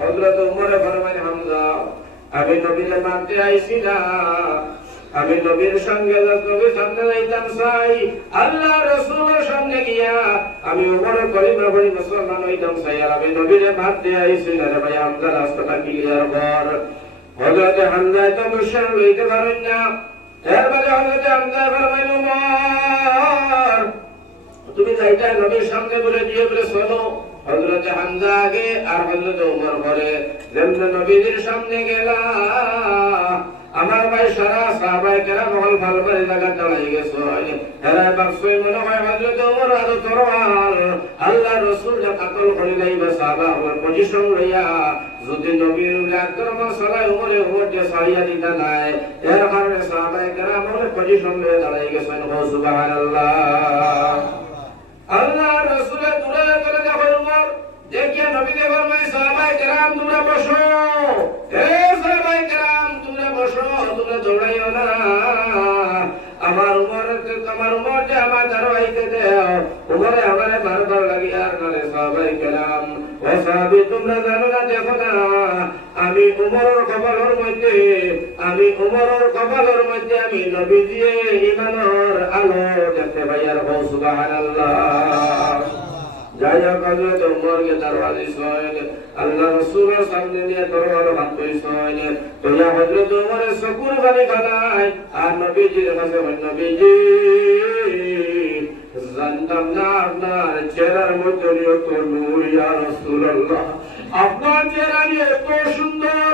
হযরত উমর ফরমান হামজা আমি নবীকে মানতে আইছি না আমি নবীর সঙ্গে নবীর সামনে যাইতাম চাই আল্লাহ রাসূলের সামনে গিয়া আমি উমর কলিমা পড়ি মুসলমান হইতাম চাই আর আমি নবীরে মানতে আইছি না রে ভাই হামজা রাস্তাটা ক্লিয়ার কর হযরত হামজা তো মুশরিক হইতে পারেন না এরপরে হযরত হামজা ফরমান উমর তুমি যাইতা নবীর সামনে বলে দিয়ে বলে শোনো হযরত হামজা আগে আর হযরত উমর পরে যেমন নবীর সামনে গেলা আমার ভাই সারা সাহাবায়ে কেরাম হল ভালভাবে লাগা দাঁড়াই গেছে এরা বাক্সই মনে হয় হযরত উমর আর তরওয়াল আল্লাহ রাসূল যা কাতল করে লাইবা সাহাবা ওর পজিশন লইয়া যদি নবীর আক্রম সালাই উমরে ওটে সারিয়া দিতা নাই এর কারণে সাহাবায়ে কেরাম হল পজিশন লইয়া দাঁড়াই গেছেন সুবহানাল্লাহ আল্লাহ রাসূলের দূরে করে দেখো উমর দেখিয়া নবীকে ফরমায় সাহাবায়ে কেরাম তোমরা বসো এ সাহাবায়ে কেরাম তোমরা বসো তোমরা দৌড়াইও না আমার উমর যে আমার দাঁড়াইতে দেও উমরে আমারে বারবার লাগিয়া আর করে সাহাবায়ে কেরাম ও সাহাবী তোমরা জানো না দেখো না আমি উমরের কপালের মধ্যে আমি নবী দিয়ে ঈমানের আলো দেখতে পাই আর সুবহানাল্লাহ যাইয়া হযরত উমরকে দরওয়াজে সয়েন আল্লাহ রাসূলের সামনে নিয়ে তরবারি হাত কইছেন তো ইয়া হযরত উমরের শুকর বানি খানায় আর নবীজির কাছে নবীজি জানতাম না আপনার চেহারার মধ্যে এত নূর ইয়া রাসূলুল্লাহ আপনার চেহারা এত সুন্দর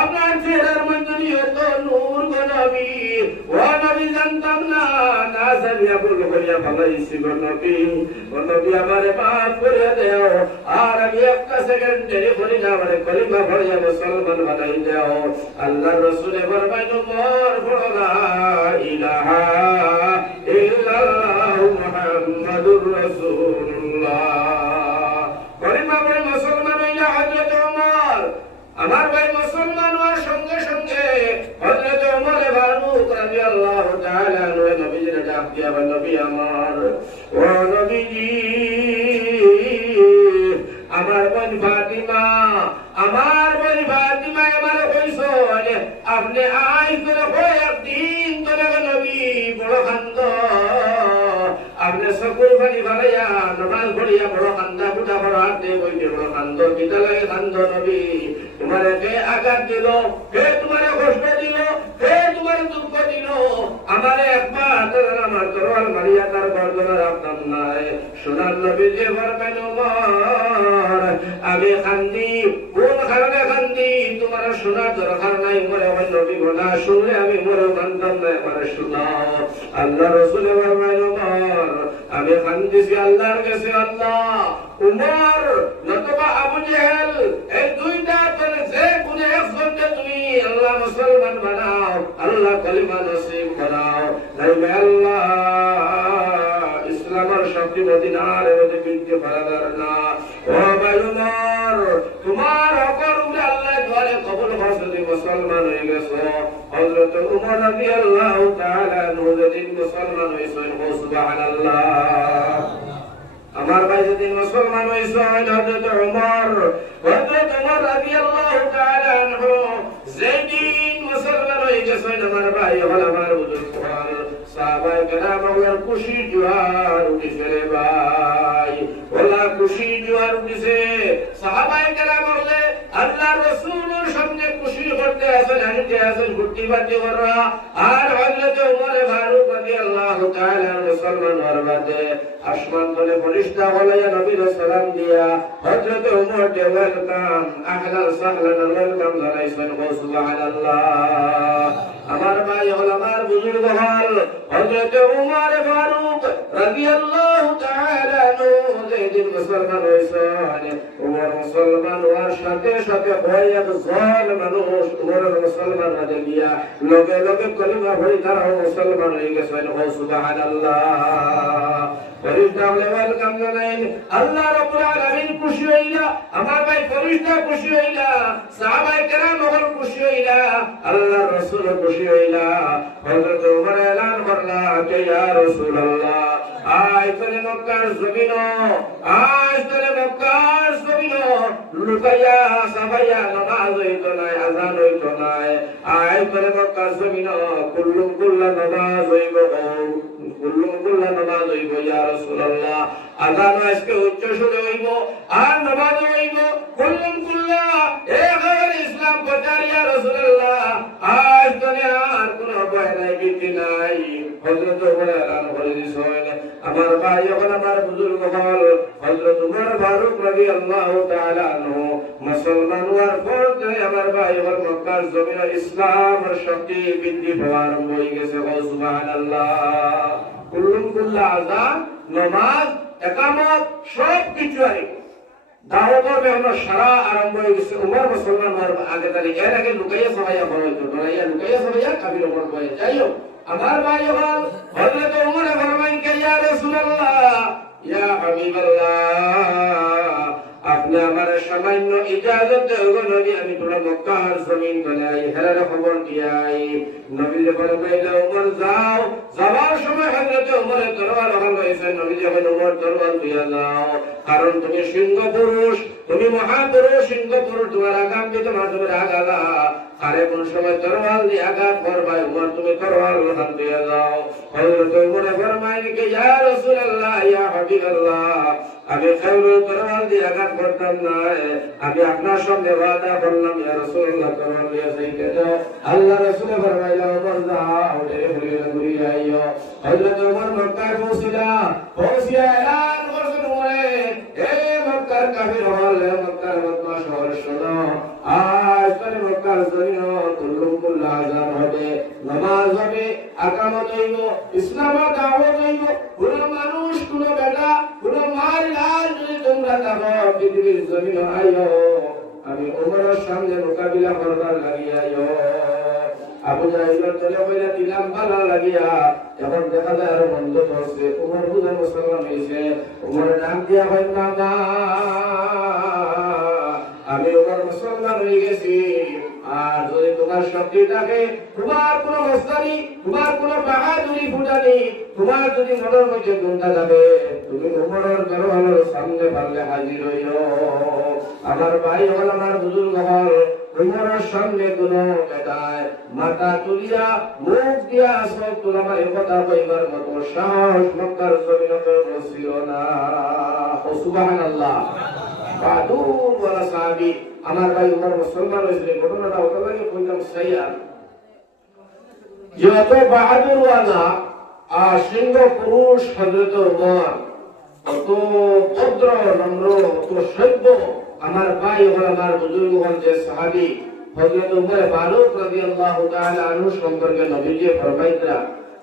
আপনার চেহারার মধ্যে এত নূর গো নবী ও নবী জানতাম না না জানিয়া ভুল করিয়া ফেলাইছি গো নবী আমারে মাফ করে দেও আর আমি একটা সেকেন্ড দেরি করি না আমারে কলিমা পড়িয়া মুসলমান বানাই দেও আল্লাহর রাসূল ফরমায় উমর পড়ো লা ইলাহা ইল্লাল্লাহ মুহাম্মাদুর রাসূলুল্লাহ কলিমা পড়ে মুসলমান হইয়া হযরত উমর আমার ভাই মুসলমান হওয়ার সঙ্গে সঙ্গে হযরত উমর ফারুক রাদিয়াল্লাহু তাআলা আনহু নবীজির ডাক দিয়া বলেন নবী আমার ও নবীজি আমার বোন ফাতিমা আমার কইছো আপনি আই করে হয় একদিন করে নবী বড় খান্দ আপনি সকল বাড়ি ভাড়াইয়া নামাজ পড়িয়া বড় খান্দা বুঝা বড় হাতে বইতে বড় খান্দ কিতা লাগে খান্দ নবী তোমারে কে আঘাত দিল কে তোমারে কষ্ট দিল কে তোমারে দুঃখ দিল আমারে একবার আমার তরোয়াল মারিয়া তার গর্দনে রাখতাম নাই সোনার নবী যে ফরমান উমর আমি খান্দি কোন কারণে খান্দি তোমার শোনার দরকার নাই মরে ওই নবী কথা শুনলে আমি মরে মানতাম না এবারে শোনাও আল্লাহ রাসূল ফরমান উমর আমি খান্দিছি আল্লাহর কাছে আল্লাহ উমর নতুবা আবু জেহেল এই দুইটা করে যে কোনে একজনকে তুমি আল্লাহ মুসলমান বানাও আল্লাহ কালিমা নসিব বানাও নাইলে আল্লাহ ইসলামের শক্তি মদিনার মধ্যে বিনতে পারার না ও ভাই উমর তোমার হকর উপরে আল্লাহ দ্বারে কবুল করছে তুমি মুসলমান হয়ে গেছো হযরত উমর রাদিয়াল্লাহু তাআলা যেদিন মুসলমান হইছেন, সুবহানাল্লাহ। আমার ভাই যেদিন মুসলমান হইছেন হযরত উমর রাদিয়াল্লাহু তাআলা আনহু যেদিন মুসলমান হয়ে গেছেন, আমার ভাই আমার বুজুর্গ সাহাবায়ে কেরামের খুশি জোয়ার উঠেছে রে ভাই, ওলা খুশি জোয়ার উঠেছে। সাহাবায়ে কেরাম বলে আল্লাহর রাসূলের সামনে খুশি করতে আসেন, হাঁটতে আসেন, ঘুরতে বাড়তে ওরা। আর হযরত উমর ফারুক রাদিয়াল্লাহু তাআলা মুসলমান হওয়ার বাদে আসমান বলে ফেরেশতা বলে নবীর সালাম দিয়া হযরত উমর কে ওয়েলকাম, আহলান সাহলান ওয়েলকাম জানাইছেন। সুবহানাল্লাহ। আমার ভাই হল আমার বুজুর্গ হল হযরত উমর ফারুক রাদিয়াল্লাহু তাআলা আনহু যেদিন মুসলমান হইছেন, উমর মুসলমান হওয়ার সাথে সাথে হয় একজন মানুষ উমরের মুসলমান হয়ে গিয়া লগে লগে কলিমা পড়ে তারাও মুসলমান হয়ে গেছেন। সুবহানাল্লাহ। ফেরেশতা ওয়েলকাম জানাইন, আল্লাহ রাব্বুল আলামিন খুশি হইলা, আমার ভাই ফেরেশতা খুশি হইলা, সাহাবায়ে কেরাম খুশি হইলা, আল্লাহর রাসূল খুশি হইলা। হযরত ওমর এলান করলা যে ইয়া রাসূলুল্লাহ, আজ তোরে মক্কার জমিন, আজ তোরে মক্কার জমিন লুকাইয়া সাবাইয়া নামাজ হইতো নাই, আযান হইতো নাই। আজ তোরে মক্কার জমিন কুল্লুম কুল্লা নামাজ হইব, কুল্লুম কুল্লা নামাজ হইব ইয়া রাসূলুল্লাহ। আযান আজকে উচ্চ সুরে হইব আর নামাজ হইব কুল্লুম কুল্লা একবার ইসলাম প্রচার ইয়া রাসূলুল্লাহ। আজ তোরে আর কোনো ভয় নাই, ভীতি নাই। হযরত ওমর এলান করে দিছেন, আমার ভাই এখন আমার বুজুর্গ হল হযরত উমর ফারুক রাদিয়াল্লাহু তাআলা আনহু মুসলমান হওয়ার পর আমার ভাই হল মক্কার জমিনে ইসলামের শক্তি বৃদ্ধি পাওয়া আরম্ভ হয়ে গেছে। সুবহানাল্লাহ। কুল্লুম কুল্লা আযান, নামাজ, ইকামত সব কিছু আছে। দাওয়াতের মেহনত সারা আরম্ভ হয়ে গেছে। উমর মুসলমান হওয়ার আগে তারিখ এর আগে লুকাইয়া সবাইয়া বড় হইতো, ডরাইয়া লুকাইয়া সবাইয়া কাবির ওপর বয়ে। যাই হোক, আমার ভাই হল হযরত উমর ফরমাইন কে ইয়া রাসূলুল্লাহ, ইয়া হাবিবাল্লাহ, আপনি আমার সামান্য ইজাজত দেব নবী, আমি তোরা মক্কার জমিন বানাই হেরার খবর দিয়াই। নবী যখন কইলা উমর যাও, যাওয়ার সময় হযরত উমরের তরবার হল হইছে। নবী যখন উমর তরবার দিয়া যাও, কারণ তুমি সিংহ পুরুষ, তুমি মহাপুরুষ, সিংহ পুরুষ, তোমার আগাম দিতে তোমার আগালা আরে কোন সময় তরবাল দিয়ে আঘাত করবাই, উমর তুমি তরবাল হাত দিয়ে যাও। হযরত উমর ফরমাইলেন কে ইয়া রাসূলুল্লাহ, ইয়া হাবিবাল্লাহ, আমি খায়রুল তরবাল দিয়ে আঘাত করতাম না, আমি আপনার সঙ্গে ওয়াদা করলাম ইয়া রাসূলুল্লাহ তরবাল দিয়ে যাইতে দাও। আল্লাহ রাসূল ফরমাইলেন উমর যাও, দেরি হইলে ঘুরে আইও। হযরত উমর মক্কায় পৌঁছিয়া এলান করলেন উমরে, হে মক্কার কাফির হল, হে মক্কার বদমাশ হল, শোনো আজ তোরে মক্কার জমিন কুল্লুম কুল্লা আযান হবে, নামাজ হবে, ইকামত হইব, ইসলামের দাওয়াত হইব। কোন মানুষ, কোন বেটা, কোন মার লাল যদি তোমরা থাকো পৃথিবীর জমিন আইও, আমি উমরের সামনে মোকাবিলা করবার লাগিয়া আইও। আবু জাহেলের তলে কইরা দিলাম বালা লাগিয়া, এখন দেখা যায় আরো বন্ধ করছে। উমর বুঝে মুসলমান হয়েছে। উমরের নাম দিয়া হয় মামা, আমি উমর মুসলমান হয়ে গেছি। আর যদি তোমার শক্তি থাকে, তোমার কোন মস্তানি, তোমার কোন বাহাদুরি ফুটানি, তোমার যদি মনের মধ্যে গুণটা যাবে, তুমি উমরের দরবারের সামনে পারলে হাজির হইও। আমার ভাই হল, আমার বুজুর্গ হল, উমরের সামনে কোন বেটায় মাথা তুলিয়া মুখ দিয়া সব তোমার কথা কইবার মতো সাহস মক্কার জমিনে ছিল না। সুবহানাল্লাহ। বাহাদুর ওয়ালা সাহাবী আমার ভাই উমর মুসলমান হয়েছিলেন। ঘটনাটা ওটা লাগে কইলাম সাইয়া, যত বাহাদুর ওয়ালা আর সিংহ পুরুষ হযরত উমর, অত ভদ্র নম্র, অত সভ্য আমার ভাই হল, আমার বুজুর্গ হল যে সাহাবী হযরত উমর ফারুক রাদিয়াল্লাহু তাআলা আনহু সম্পর্কে নবীজি ফরমাইতরা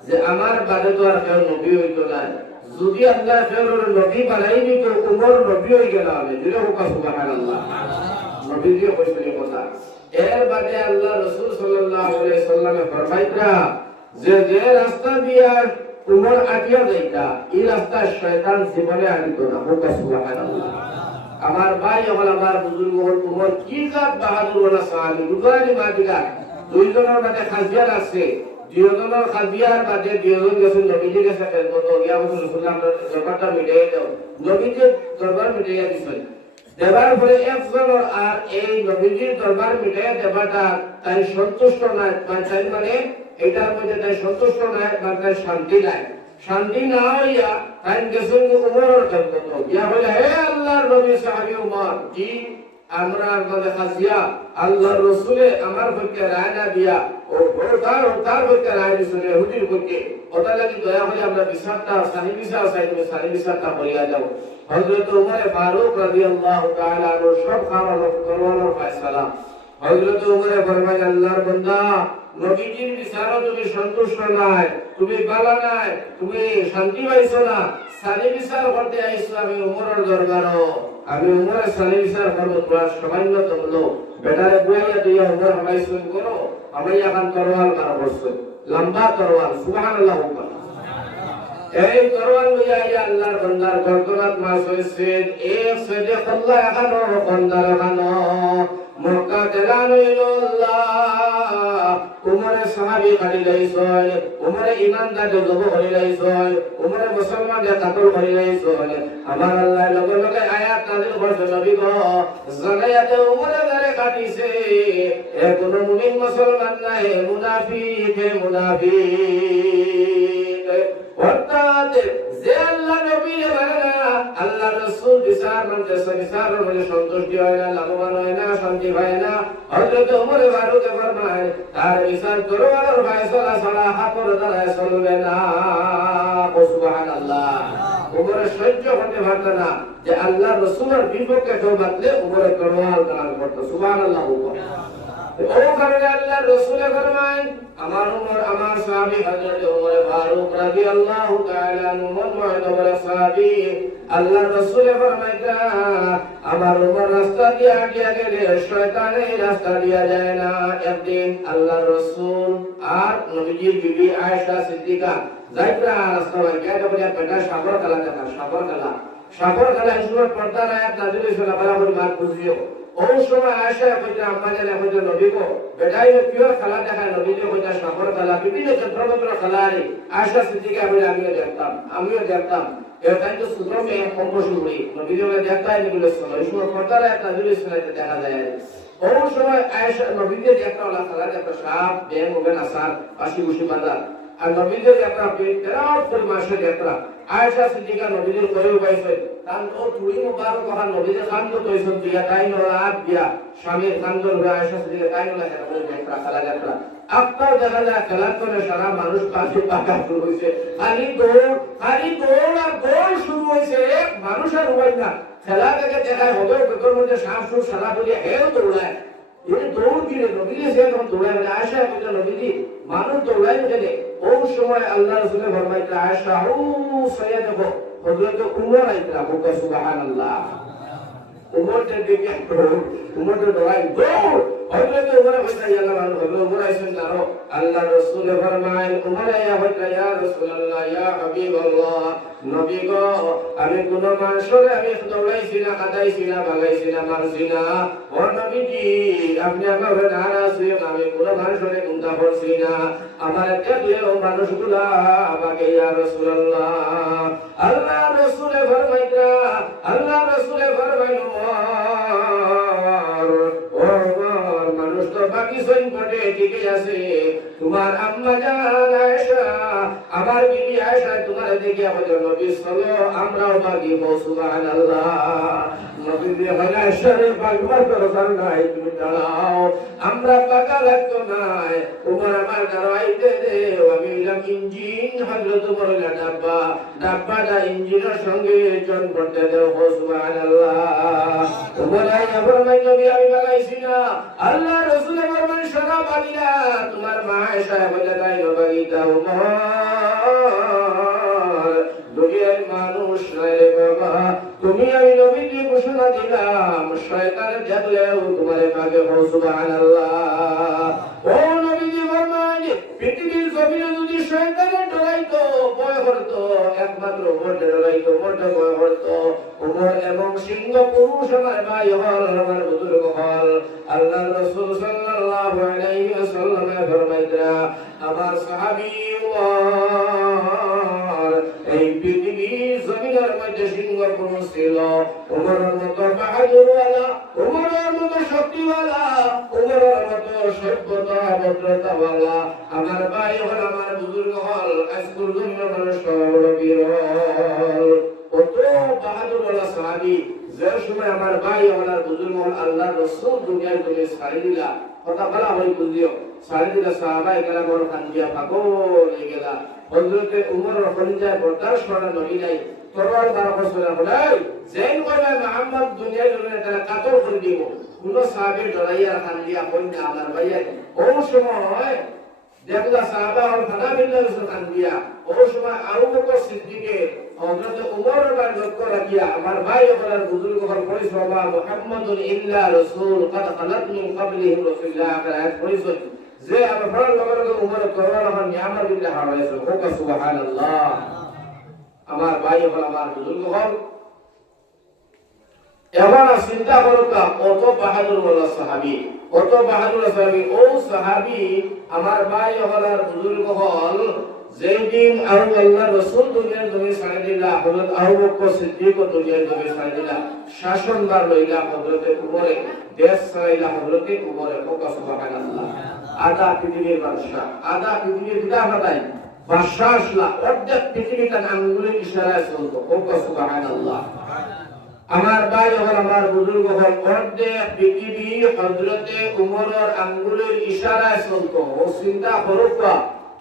যে আমার বাদে তো আর কেউ নবী হইতো না, যদি আল্লাহ ফেরর নবী বানাইনি তো উমর নবী হয়ে গেল। আমি দিলে হুকা সুবহানাল্লাহ। নবীজি কইছেন কথা। এর বাদে আল্লাহ রাসূল সাল্লাল্লাহু আলাইহি সাল্লামে ফরমাইতরা যে যে রাস্তা দিয়া উমর আটিয়া যাইতা, এই রাস্তা শয়তান জীবনে আনিতো না। হুকা সুবহানাল্লাহ। আমার ভাই হল, আমার বুজুর্গ হল, উমর কি জাত বাহাদুর ওয়ালা সাহাবী, বুঝানি মাদিকা দুইজনের মধ্যে খাসিয়াত আছে দুইজনের খাসিয়ার বাদে দুইজন গেছেন নবীজির কাছে খেদমত ইয়া রাসূলুল্লাহ আমরা ব্যাপারটা মিটিয়ে দাও নবীজির দরবার মিটিয়ে দিছেন দেবার পরে একজনের আর এই নবীজির দরবার মিটিয়ে দেবাটা তাই সন্তুষ্ট নয় মানে এটার মধ্যে তাই সন্তুষ্ট নয় বা তাই শান্তি নাই শান্তি না হইয়া তাই গেছেন উমরের খেদমত ইয়া বলে হে আল্লাহর নবী সাহাবী উমর জি আমরা আপনাদের খাসিয়া আল্লাহর রাসূলে আমার পক্ষে রায় না দিয়া ও তার পক্ষে রায় দিয়েছেন হুজুর পক্ষে ওটা লাগি দয়া করে আমরা বিচারটা সাহি বিচার সাইতে সাহি বিচারটা করিয়া যাও হযরত উমর ফারুক রাদিয়াল্লাহু তাআলা এর সব খাবার করওয়ানোর ফয়সালা হযরত উমর ফরমায় আল্লাহর বান্দা নবীজির বিচারও তুমি সন্তুষ্ট নাই তুমি বালা নাই তুমি শান্তি পাইছো না সাহি বিচার করতে আইছো আমি উমরের দরবারও আমি উমরের সাহি বিচার করব তোরা সামান্য তোমলো বেটারে বুয়াইয়া দিয়া উমর হামাইছো করো আমি এখন তরোয়াল মারা বসছো লম্বা তরোয়াল সুবহানাল্লাহ এই তরোয়াল লইয়া ইয়া আল্লাহর বান্দার গর্দনাত মাস হইছে এক সদে আল্লাহ এখানো বান্দার এখানো মক্কা দেলানো ইল্লাহ উমরে সাহাবী খালি লাইছয় উমরে ইমানদার জব হলি লাইছয় উমরে মুসলমানদের কাতল হলি লাইছয় আমার আল্লাহ লগে লগে আয়াত নাযিল করছে নবী গো জানায়াতে উমরে ধরে কাটিছে এ কোন মুমিন মুসলমান নাই মুনাফিক অর্থাৎ যে আল্লাহ নবী মানে না আল্লাহ রাসূল বিচার মানতে বিচারের মধ্যে সন্তুষ্টি হয় না লাভবান হয় না শান্তি হয় না হযরত ওমর ফারুক ফরমায় তার বিচার তরবারের ফয়সালা ছাড়া হাতের দ্বারা চলবে না সুবহানাল্লাহ ওমর সহ্য করতে পারত না যে আল্লাহ রাসূলের বিপক্ষে কেউ বাতলে ওমর তরবাল দান করত সুবহানাল্লাহ ও কারণে আল্লাহ রাসূল ফরমায় আমার উমর আমার সাহাবী হযরত ওমর ফারুক রাদিয়াল্লাহু তাআলা আনহু মুআতাবার সাহাবী আল্লাহ রাসূল ফরমায় আমার উমর রাস্তা দিয়ে আগে গেলে শয়তানের রাস্তা দিয়া যায় না একদিন আল্লাহ রাসূল আর নবীজির বিবি আয়েশা সিদ্দিকা যাইরা রাস্তা গিয়ে বলে বেটা সাগর কালা দেখা সাগর কালা হিসেবে পর্দার আয়াত নাযিল হইছে বরাবর মার বুঝিও ওই সময় আয়েশা কইতা আম্মা জানে কইতা নবী গো বেটাই পিওর খেলা দেখায় নবী যে কইতা সাগর খেলা বিভিন্ন যন্ত্রমন্ত্র খেলা রে আয়েশা সিদ্দিকা বলে আমিও দেখতাম এটাই তো সূত্র মে কম্পোজিশন হই নবী যে দেখতাই বলে শুনো এই সময় পর্দার আয়াত নাযিল হইছে দেখা যায় ওই সময় আয়েশা নবী যে দেখতা ওলা খেলা দেখতা সাপ ব্যাং ওবেন আসার পাশি গুছি বাঁধা আর নবীদের একটা বিরাট পরিমাণের যাত্রা আয়েশা সিদ্দিকা নবীদের করেও পাইছে তান ও তুই মুবারক হন নবীদের খান্দ কইছেন দিয়া তাই রাত দিয়া স্বামীর খান্দ হয়ে আয়েশা সিদ্দিকা তাই লাগে বলে যাত্রা খেলা যাত্রা আপনার দেখা যায় খেলা করে সারা মানুষ পাশে পাকা শুরু হয়েছে খালি দৌড় আর দৌড় শুরু হয়েছে মানুষ আর উপায় না খেলা থেকে দেখায় হবে ভেতর মধ্যে শ্বাস সুর সারা বলিয়া হেও দৌড়ায় এই দৌড় গিয়ে নবীজি যখন দৌড়ায় আয়েশা কইতা নবীজি মানুষ দৌড়ায় গেলে ওই সময় আল্লাহ রাসূল ফরমাইতা আয়েশা ও সাইয়্যিদ হযরত উমর আইতা বলতে সুবহানাল্লাহ উমর যে উমর দৌড়ায় দৌড় হযরত উমর কইতা ইয়া আল্লাহ হযরত উমর আইছেন দাঁড়ো আল্লাহ রাসূল ফরমায় উমর ইয়া হইতা ইয়া রাসূলুল্লাহ ইয়া হাবিবাল্লাহ নবী গো আমি কোন মানুষরে আমি দৌড়াইছি না কাদাইছি না বাগাইছি না মারছি না ও নবীজি আপনি আমার নারাজ হয়ে আমি কোন মানুষরে গুনাহ করছি না আমার একটা দুই মানুষগুলা আমাকে ইয়া রাসূলুল্লাহ আল্লাহ রাসূল ফরমাইতা আল্লাহ রাসূল ফরমাইলো মানুষ তো বাকি সই পড়ে ঠিক আছে তোমার আম্মা জান আয়েশা আমার বিবি আয়েশা তোমার দেখে আমাদের নবী সাল্লাল্লাহু আমরাও বাকি সুবহানাল্লাহ নবী দিয়ে আয়েশা রে পাগল দরকার নাই তুমি দাঁড়াও আমরা পাকা লাগতো নাই তোমার আমার দাঁড়াইতে দে আমি ইলাম ইঞ্জিন হযরত বড়লা ডাব্বাটা ইঞ্জিনের সঙ্গে জন করতে দেও সুবহানাল্লাহ তোমার আবার নবী আমি বাগাইছি না আল্লাহ রাসূল ফরমান সারা বালিয়া তোমার মা আয়েশা বলে তাই বাগিতা উমর দুনিয়ার মানুষ রে বাবা তুমি আমি নবীকে ঘোষণা দিলাম শয়তানের জাদুলেও তোমারে পাবে সুবহানাল্লাহ ও নবীজি ফরমান পৃথিবীর জমিনে যদি শয়তানের ডরাইতো ভয় করতো এক একমাত্র উমর ডরাইতো, উমরটা ভয় করতো। উমর এবং সিংহ পুরুষ আমার ভাই হল, আমার বুজুর্গ হল। আল্লাহ রাসূল সাল্লাল্লাহু আলাইহি ওয়াসাল্লাম ফরমাইতরা, আমার সাহাবী উমর এই পৃথিবীর জমিনের মধ্যে সিংহ পুরুষ ছিল। উমরের মতো বাহাদুরওয়ালা, উমরের মতো শক্তিওয়ালা, উমরের মতো সভ্যতা ভদ্রতাওয়ালা আমার ভাই হল, আমার বুজুর্গ হল, আজকুর দুনিয়ার মানুষ বড় বীর হল। কত বাহাদুরওয়ালা সাহাবী, যে সময় আমার ভাই আমার বুজুর্গ হল আল্লাহ রাসূল দুনিয়ার জমিনে ছাড়ি দিলা, কথা বলা হয় বুঝিও, ছাড়ি দিলা সাহাবায়ে কেরামের কান্দিয়া পাগল হয়ে গেলা। হযরতে উমরের খলিফা বরদাস্ত করা নবী নাই, তরবার বার করছিল বলে যেন কইবা মুহাম্মদ দুনিয়ার জমিনে তারা কাতর করে দিব, কোন সাহাবী ডরাইয়া কান্দিয়া কই না আমার ভাইয়া। ওই সময় দেখলা সাহাবা হল ফানাবিল্লাহ কান্দিয়া, ওই সময় আবু বকর সিদ্দিকে হযরতে উমরের বাড়ি লক্ষ্য রাখিয়া আমার ভাই হলার বুজুর্গ হল পরিচয় বা মুহাম্মাদুন ইল্লা রাসূল قد خلت من قبله রাসূলুল্লাহ আয়াত পরিচয় যে আমার ফরল লগে উমর তরবার হল নিয়ামত বিল্লাহ হাওয়াইছে। হোক সুবহানাল্লাহ। আমার ভাই হল, আমার বুজুর্গ হল। এবার চিন্তা করো কত বাহাদুর ওয়ালা সাহাবী, কত বাহাদুর সাহাবী। ও সাহাবী আমার ভাই হলার বুজুর্গ হল, যেদিন আল্লাহ রাসূল দুনিয়ার জমিনে ছাড়ি দিলা, হযরত আবু বকর সিদ্দিক দুনিয়ার জমিনে ছাড়ি দিলা, শাসনভার লইলা হযরতে উমরে, দেশ চালাইলা হযরতে উমরে। হোক সুবহানাল্লাহ। আধা পৃথিবীর বাদশা, আধা পৃথিবীর বিধাতাই বাদশা আসলা, অর্ধেক পৃথিবীটা আঙ্গুলের ইশারায় চলতো। হোক সুবহানাল্লাহ। আমার ভাই হল, আমার বুজুর্গ হল, অর্ধেক পৃথিবী হযরতে উমরের আঙ্গুলের ইশারায় চলতো। ও চিন্তা করবা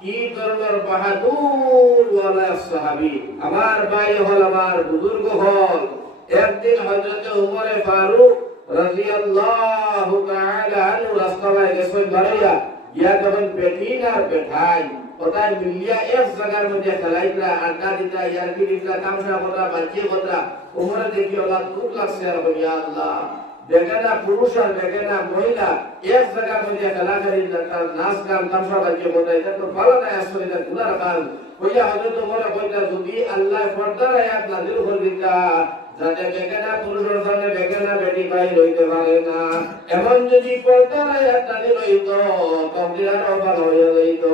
কি ধরনের বাহাদুর ওয়ালা সাহাবী। আমার ভাই হল, আমার বুজুর্গ হল। একদিন হযরতে উমরে ফারুক রাদিয়াল্লাহু তাআলা আনহু রাস্তায় গেছেন বাড়িয়া, ইয়া যখন বেটিন আর বেঠাই ওটাই মিলিয়া এক জায়গার মধ্যে খেলাইতরা, আড্ডা দিতা, ইয়ার্কি দিতা, তামসা কথা, বাচ্চি কথা। উমরে দেখি ওলা দুঃখ লাগছে, আর ইয়া আল্লাহ, বেগানা পুরুষ আর বেগানা মহিলা এক জায়গার মধ্যে খেলা খেলি, নাচ গান তামসা বাচ্চি কথা, এটা তো ভালো নাই, আসলে এটা গুনার কাজ। কইয়া হযরত উমরে কইতা, যদি আল্লাহ পর্দার আয়াত নাযিল করে দিতা যাতে বেগানা পুরুষের সামনে বেগানা বেটি পাই রইতে পারে না, এমন যদি পর্দার আয়াত নাযিল হইত তকদির আরো ভালো হয়ে যাইত,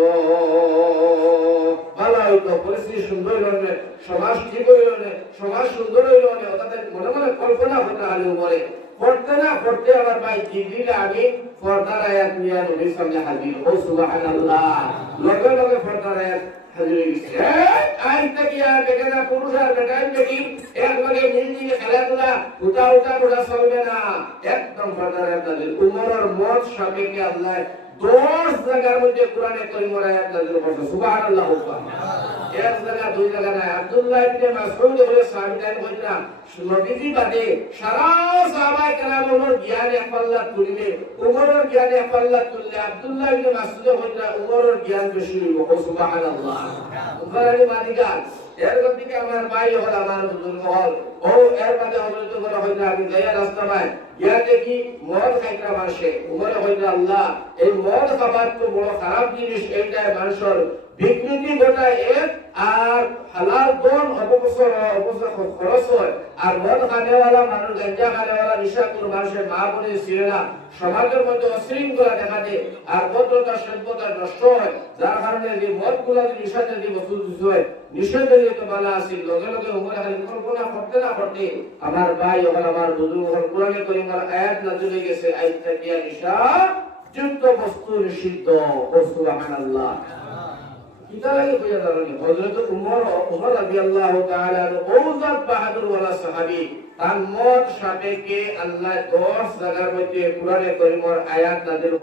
ভালো হইতো, পরিস্থিতি সুন্দর হইল, সমাজ ঠিক হইল, সমাজ সুন্দর হইল। তাদের মনে মনে কল্পনা করতে হালি উপরে পড়তে না পড়তে আমার ভাই জিবরিল আমি পর্দার আয়াত নিয়ে নবীর সামনে হাজির। ও সুবহানাল্লাহ। লগে লগে পর্দার আয়াত হাজির হয়ে গেছে। আজ থেকে আর বেগানা পুরুষ আর বেটাই বেটি একবারে মিলমিলে খেলাধুলা উঠা উঠা উঠা চলবে না, একদম পর্দার আয়াত নাযিল। উমরের মত সাপেক্ষে আল্লাহ 10 জায়গার মধ্যে কোরআনে কারীমের আয়াত নাযিল করছে। সুবহানাল্লাহ। এক জায়গা দুই জায়গা না। আব্দুল্লাহ ইবনে মাসউদ বলে সাহাবীদের কইরা নবীজি বাদে সারা সাহাবায়ে কেরামের জ্ঞান এক পাল্লা তুলিলে, উমরের জ্ঞান এক পাল্লা তুললে আব্দুল্লাহ ইবনে মাসউদ কইরা উমরের জ্ঞান বেশি হইব। সুবহানাল্লাহ। উমরের মালিকান এর গতিকে আমার ভাই হল, আমার বুজুর্গ হল। ও এর বাদে হযরত উমর কইরা আমি যাইয়া রাস্তায় গিয়া দেখি মদ খাইতা মানুষে। উমরে কইরা আল্লাহ, এই মদ খাবার তো বড় খারাপ জিনিস, এইটাই মানুষের বিকৃতি ঘটায় এক, আর হালাল ধন অপচয় খরচ হয়। আর মদ খানেওয়ালা মানুষ, গাঁজা খানেওয়ালা, নিশাখোর মানুষের মা বোনের ছিঁড়ে না, সমাজের মধ্যে অশৃঙ্খলা দেখা দেয়, আর ভদ্রতা সভ্যতা নষ্ট হয়। যার কারণে যে মদ গুলা নিষেধ যদি বস্তু হয়, নিষেধ তো ভালো আসিল। লগে লগে উমরে খালি কল্পনা করতে না করতে আমার ভাই হল, আমার বুজুর্গ হল, কোরআনে কারীমের আয়াত নাযিল হয়ে গেছে, আজ থেকে নিশা যুক্ত বস্তু নিষিদ্ধ। সুবহানাল্লাহ। কিতা লাগে কইয়া দাঁড়ানি হযরত উমর রাদিয়াল্লাহু তাআলা ওজাত বাহাদুর ওয়ালা সাহাবী, তার মত সাপেক্ষে আল্লাহ 10 জায়গার মধ্যে কোরআনে কারীমের আয়াত নাযিল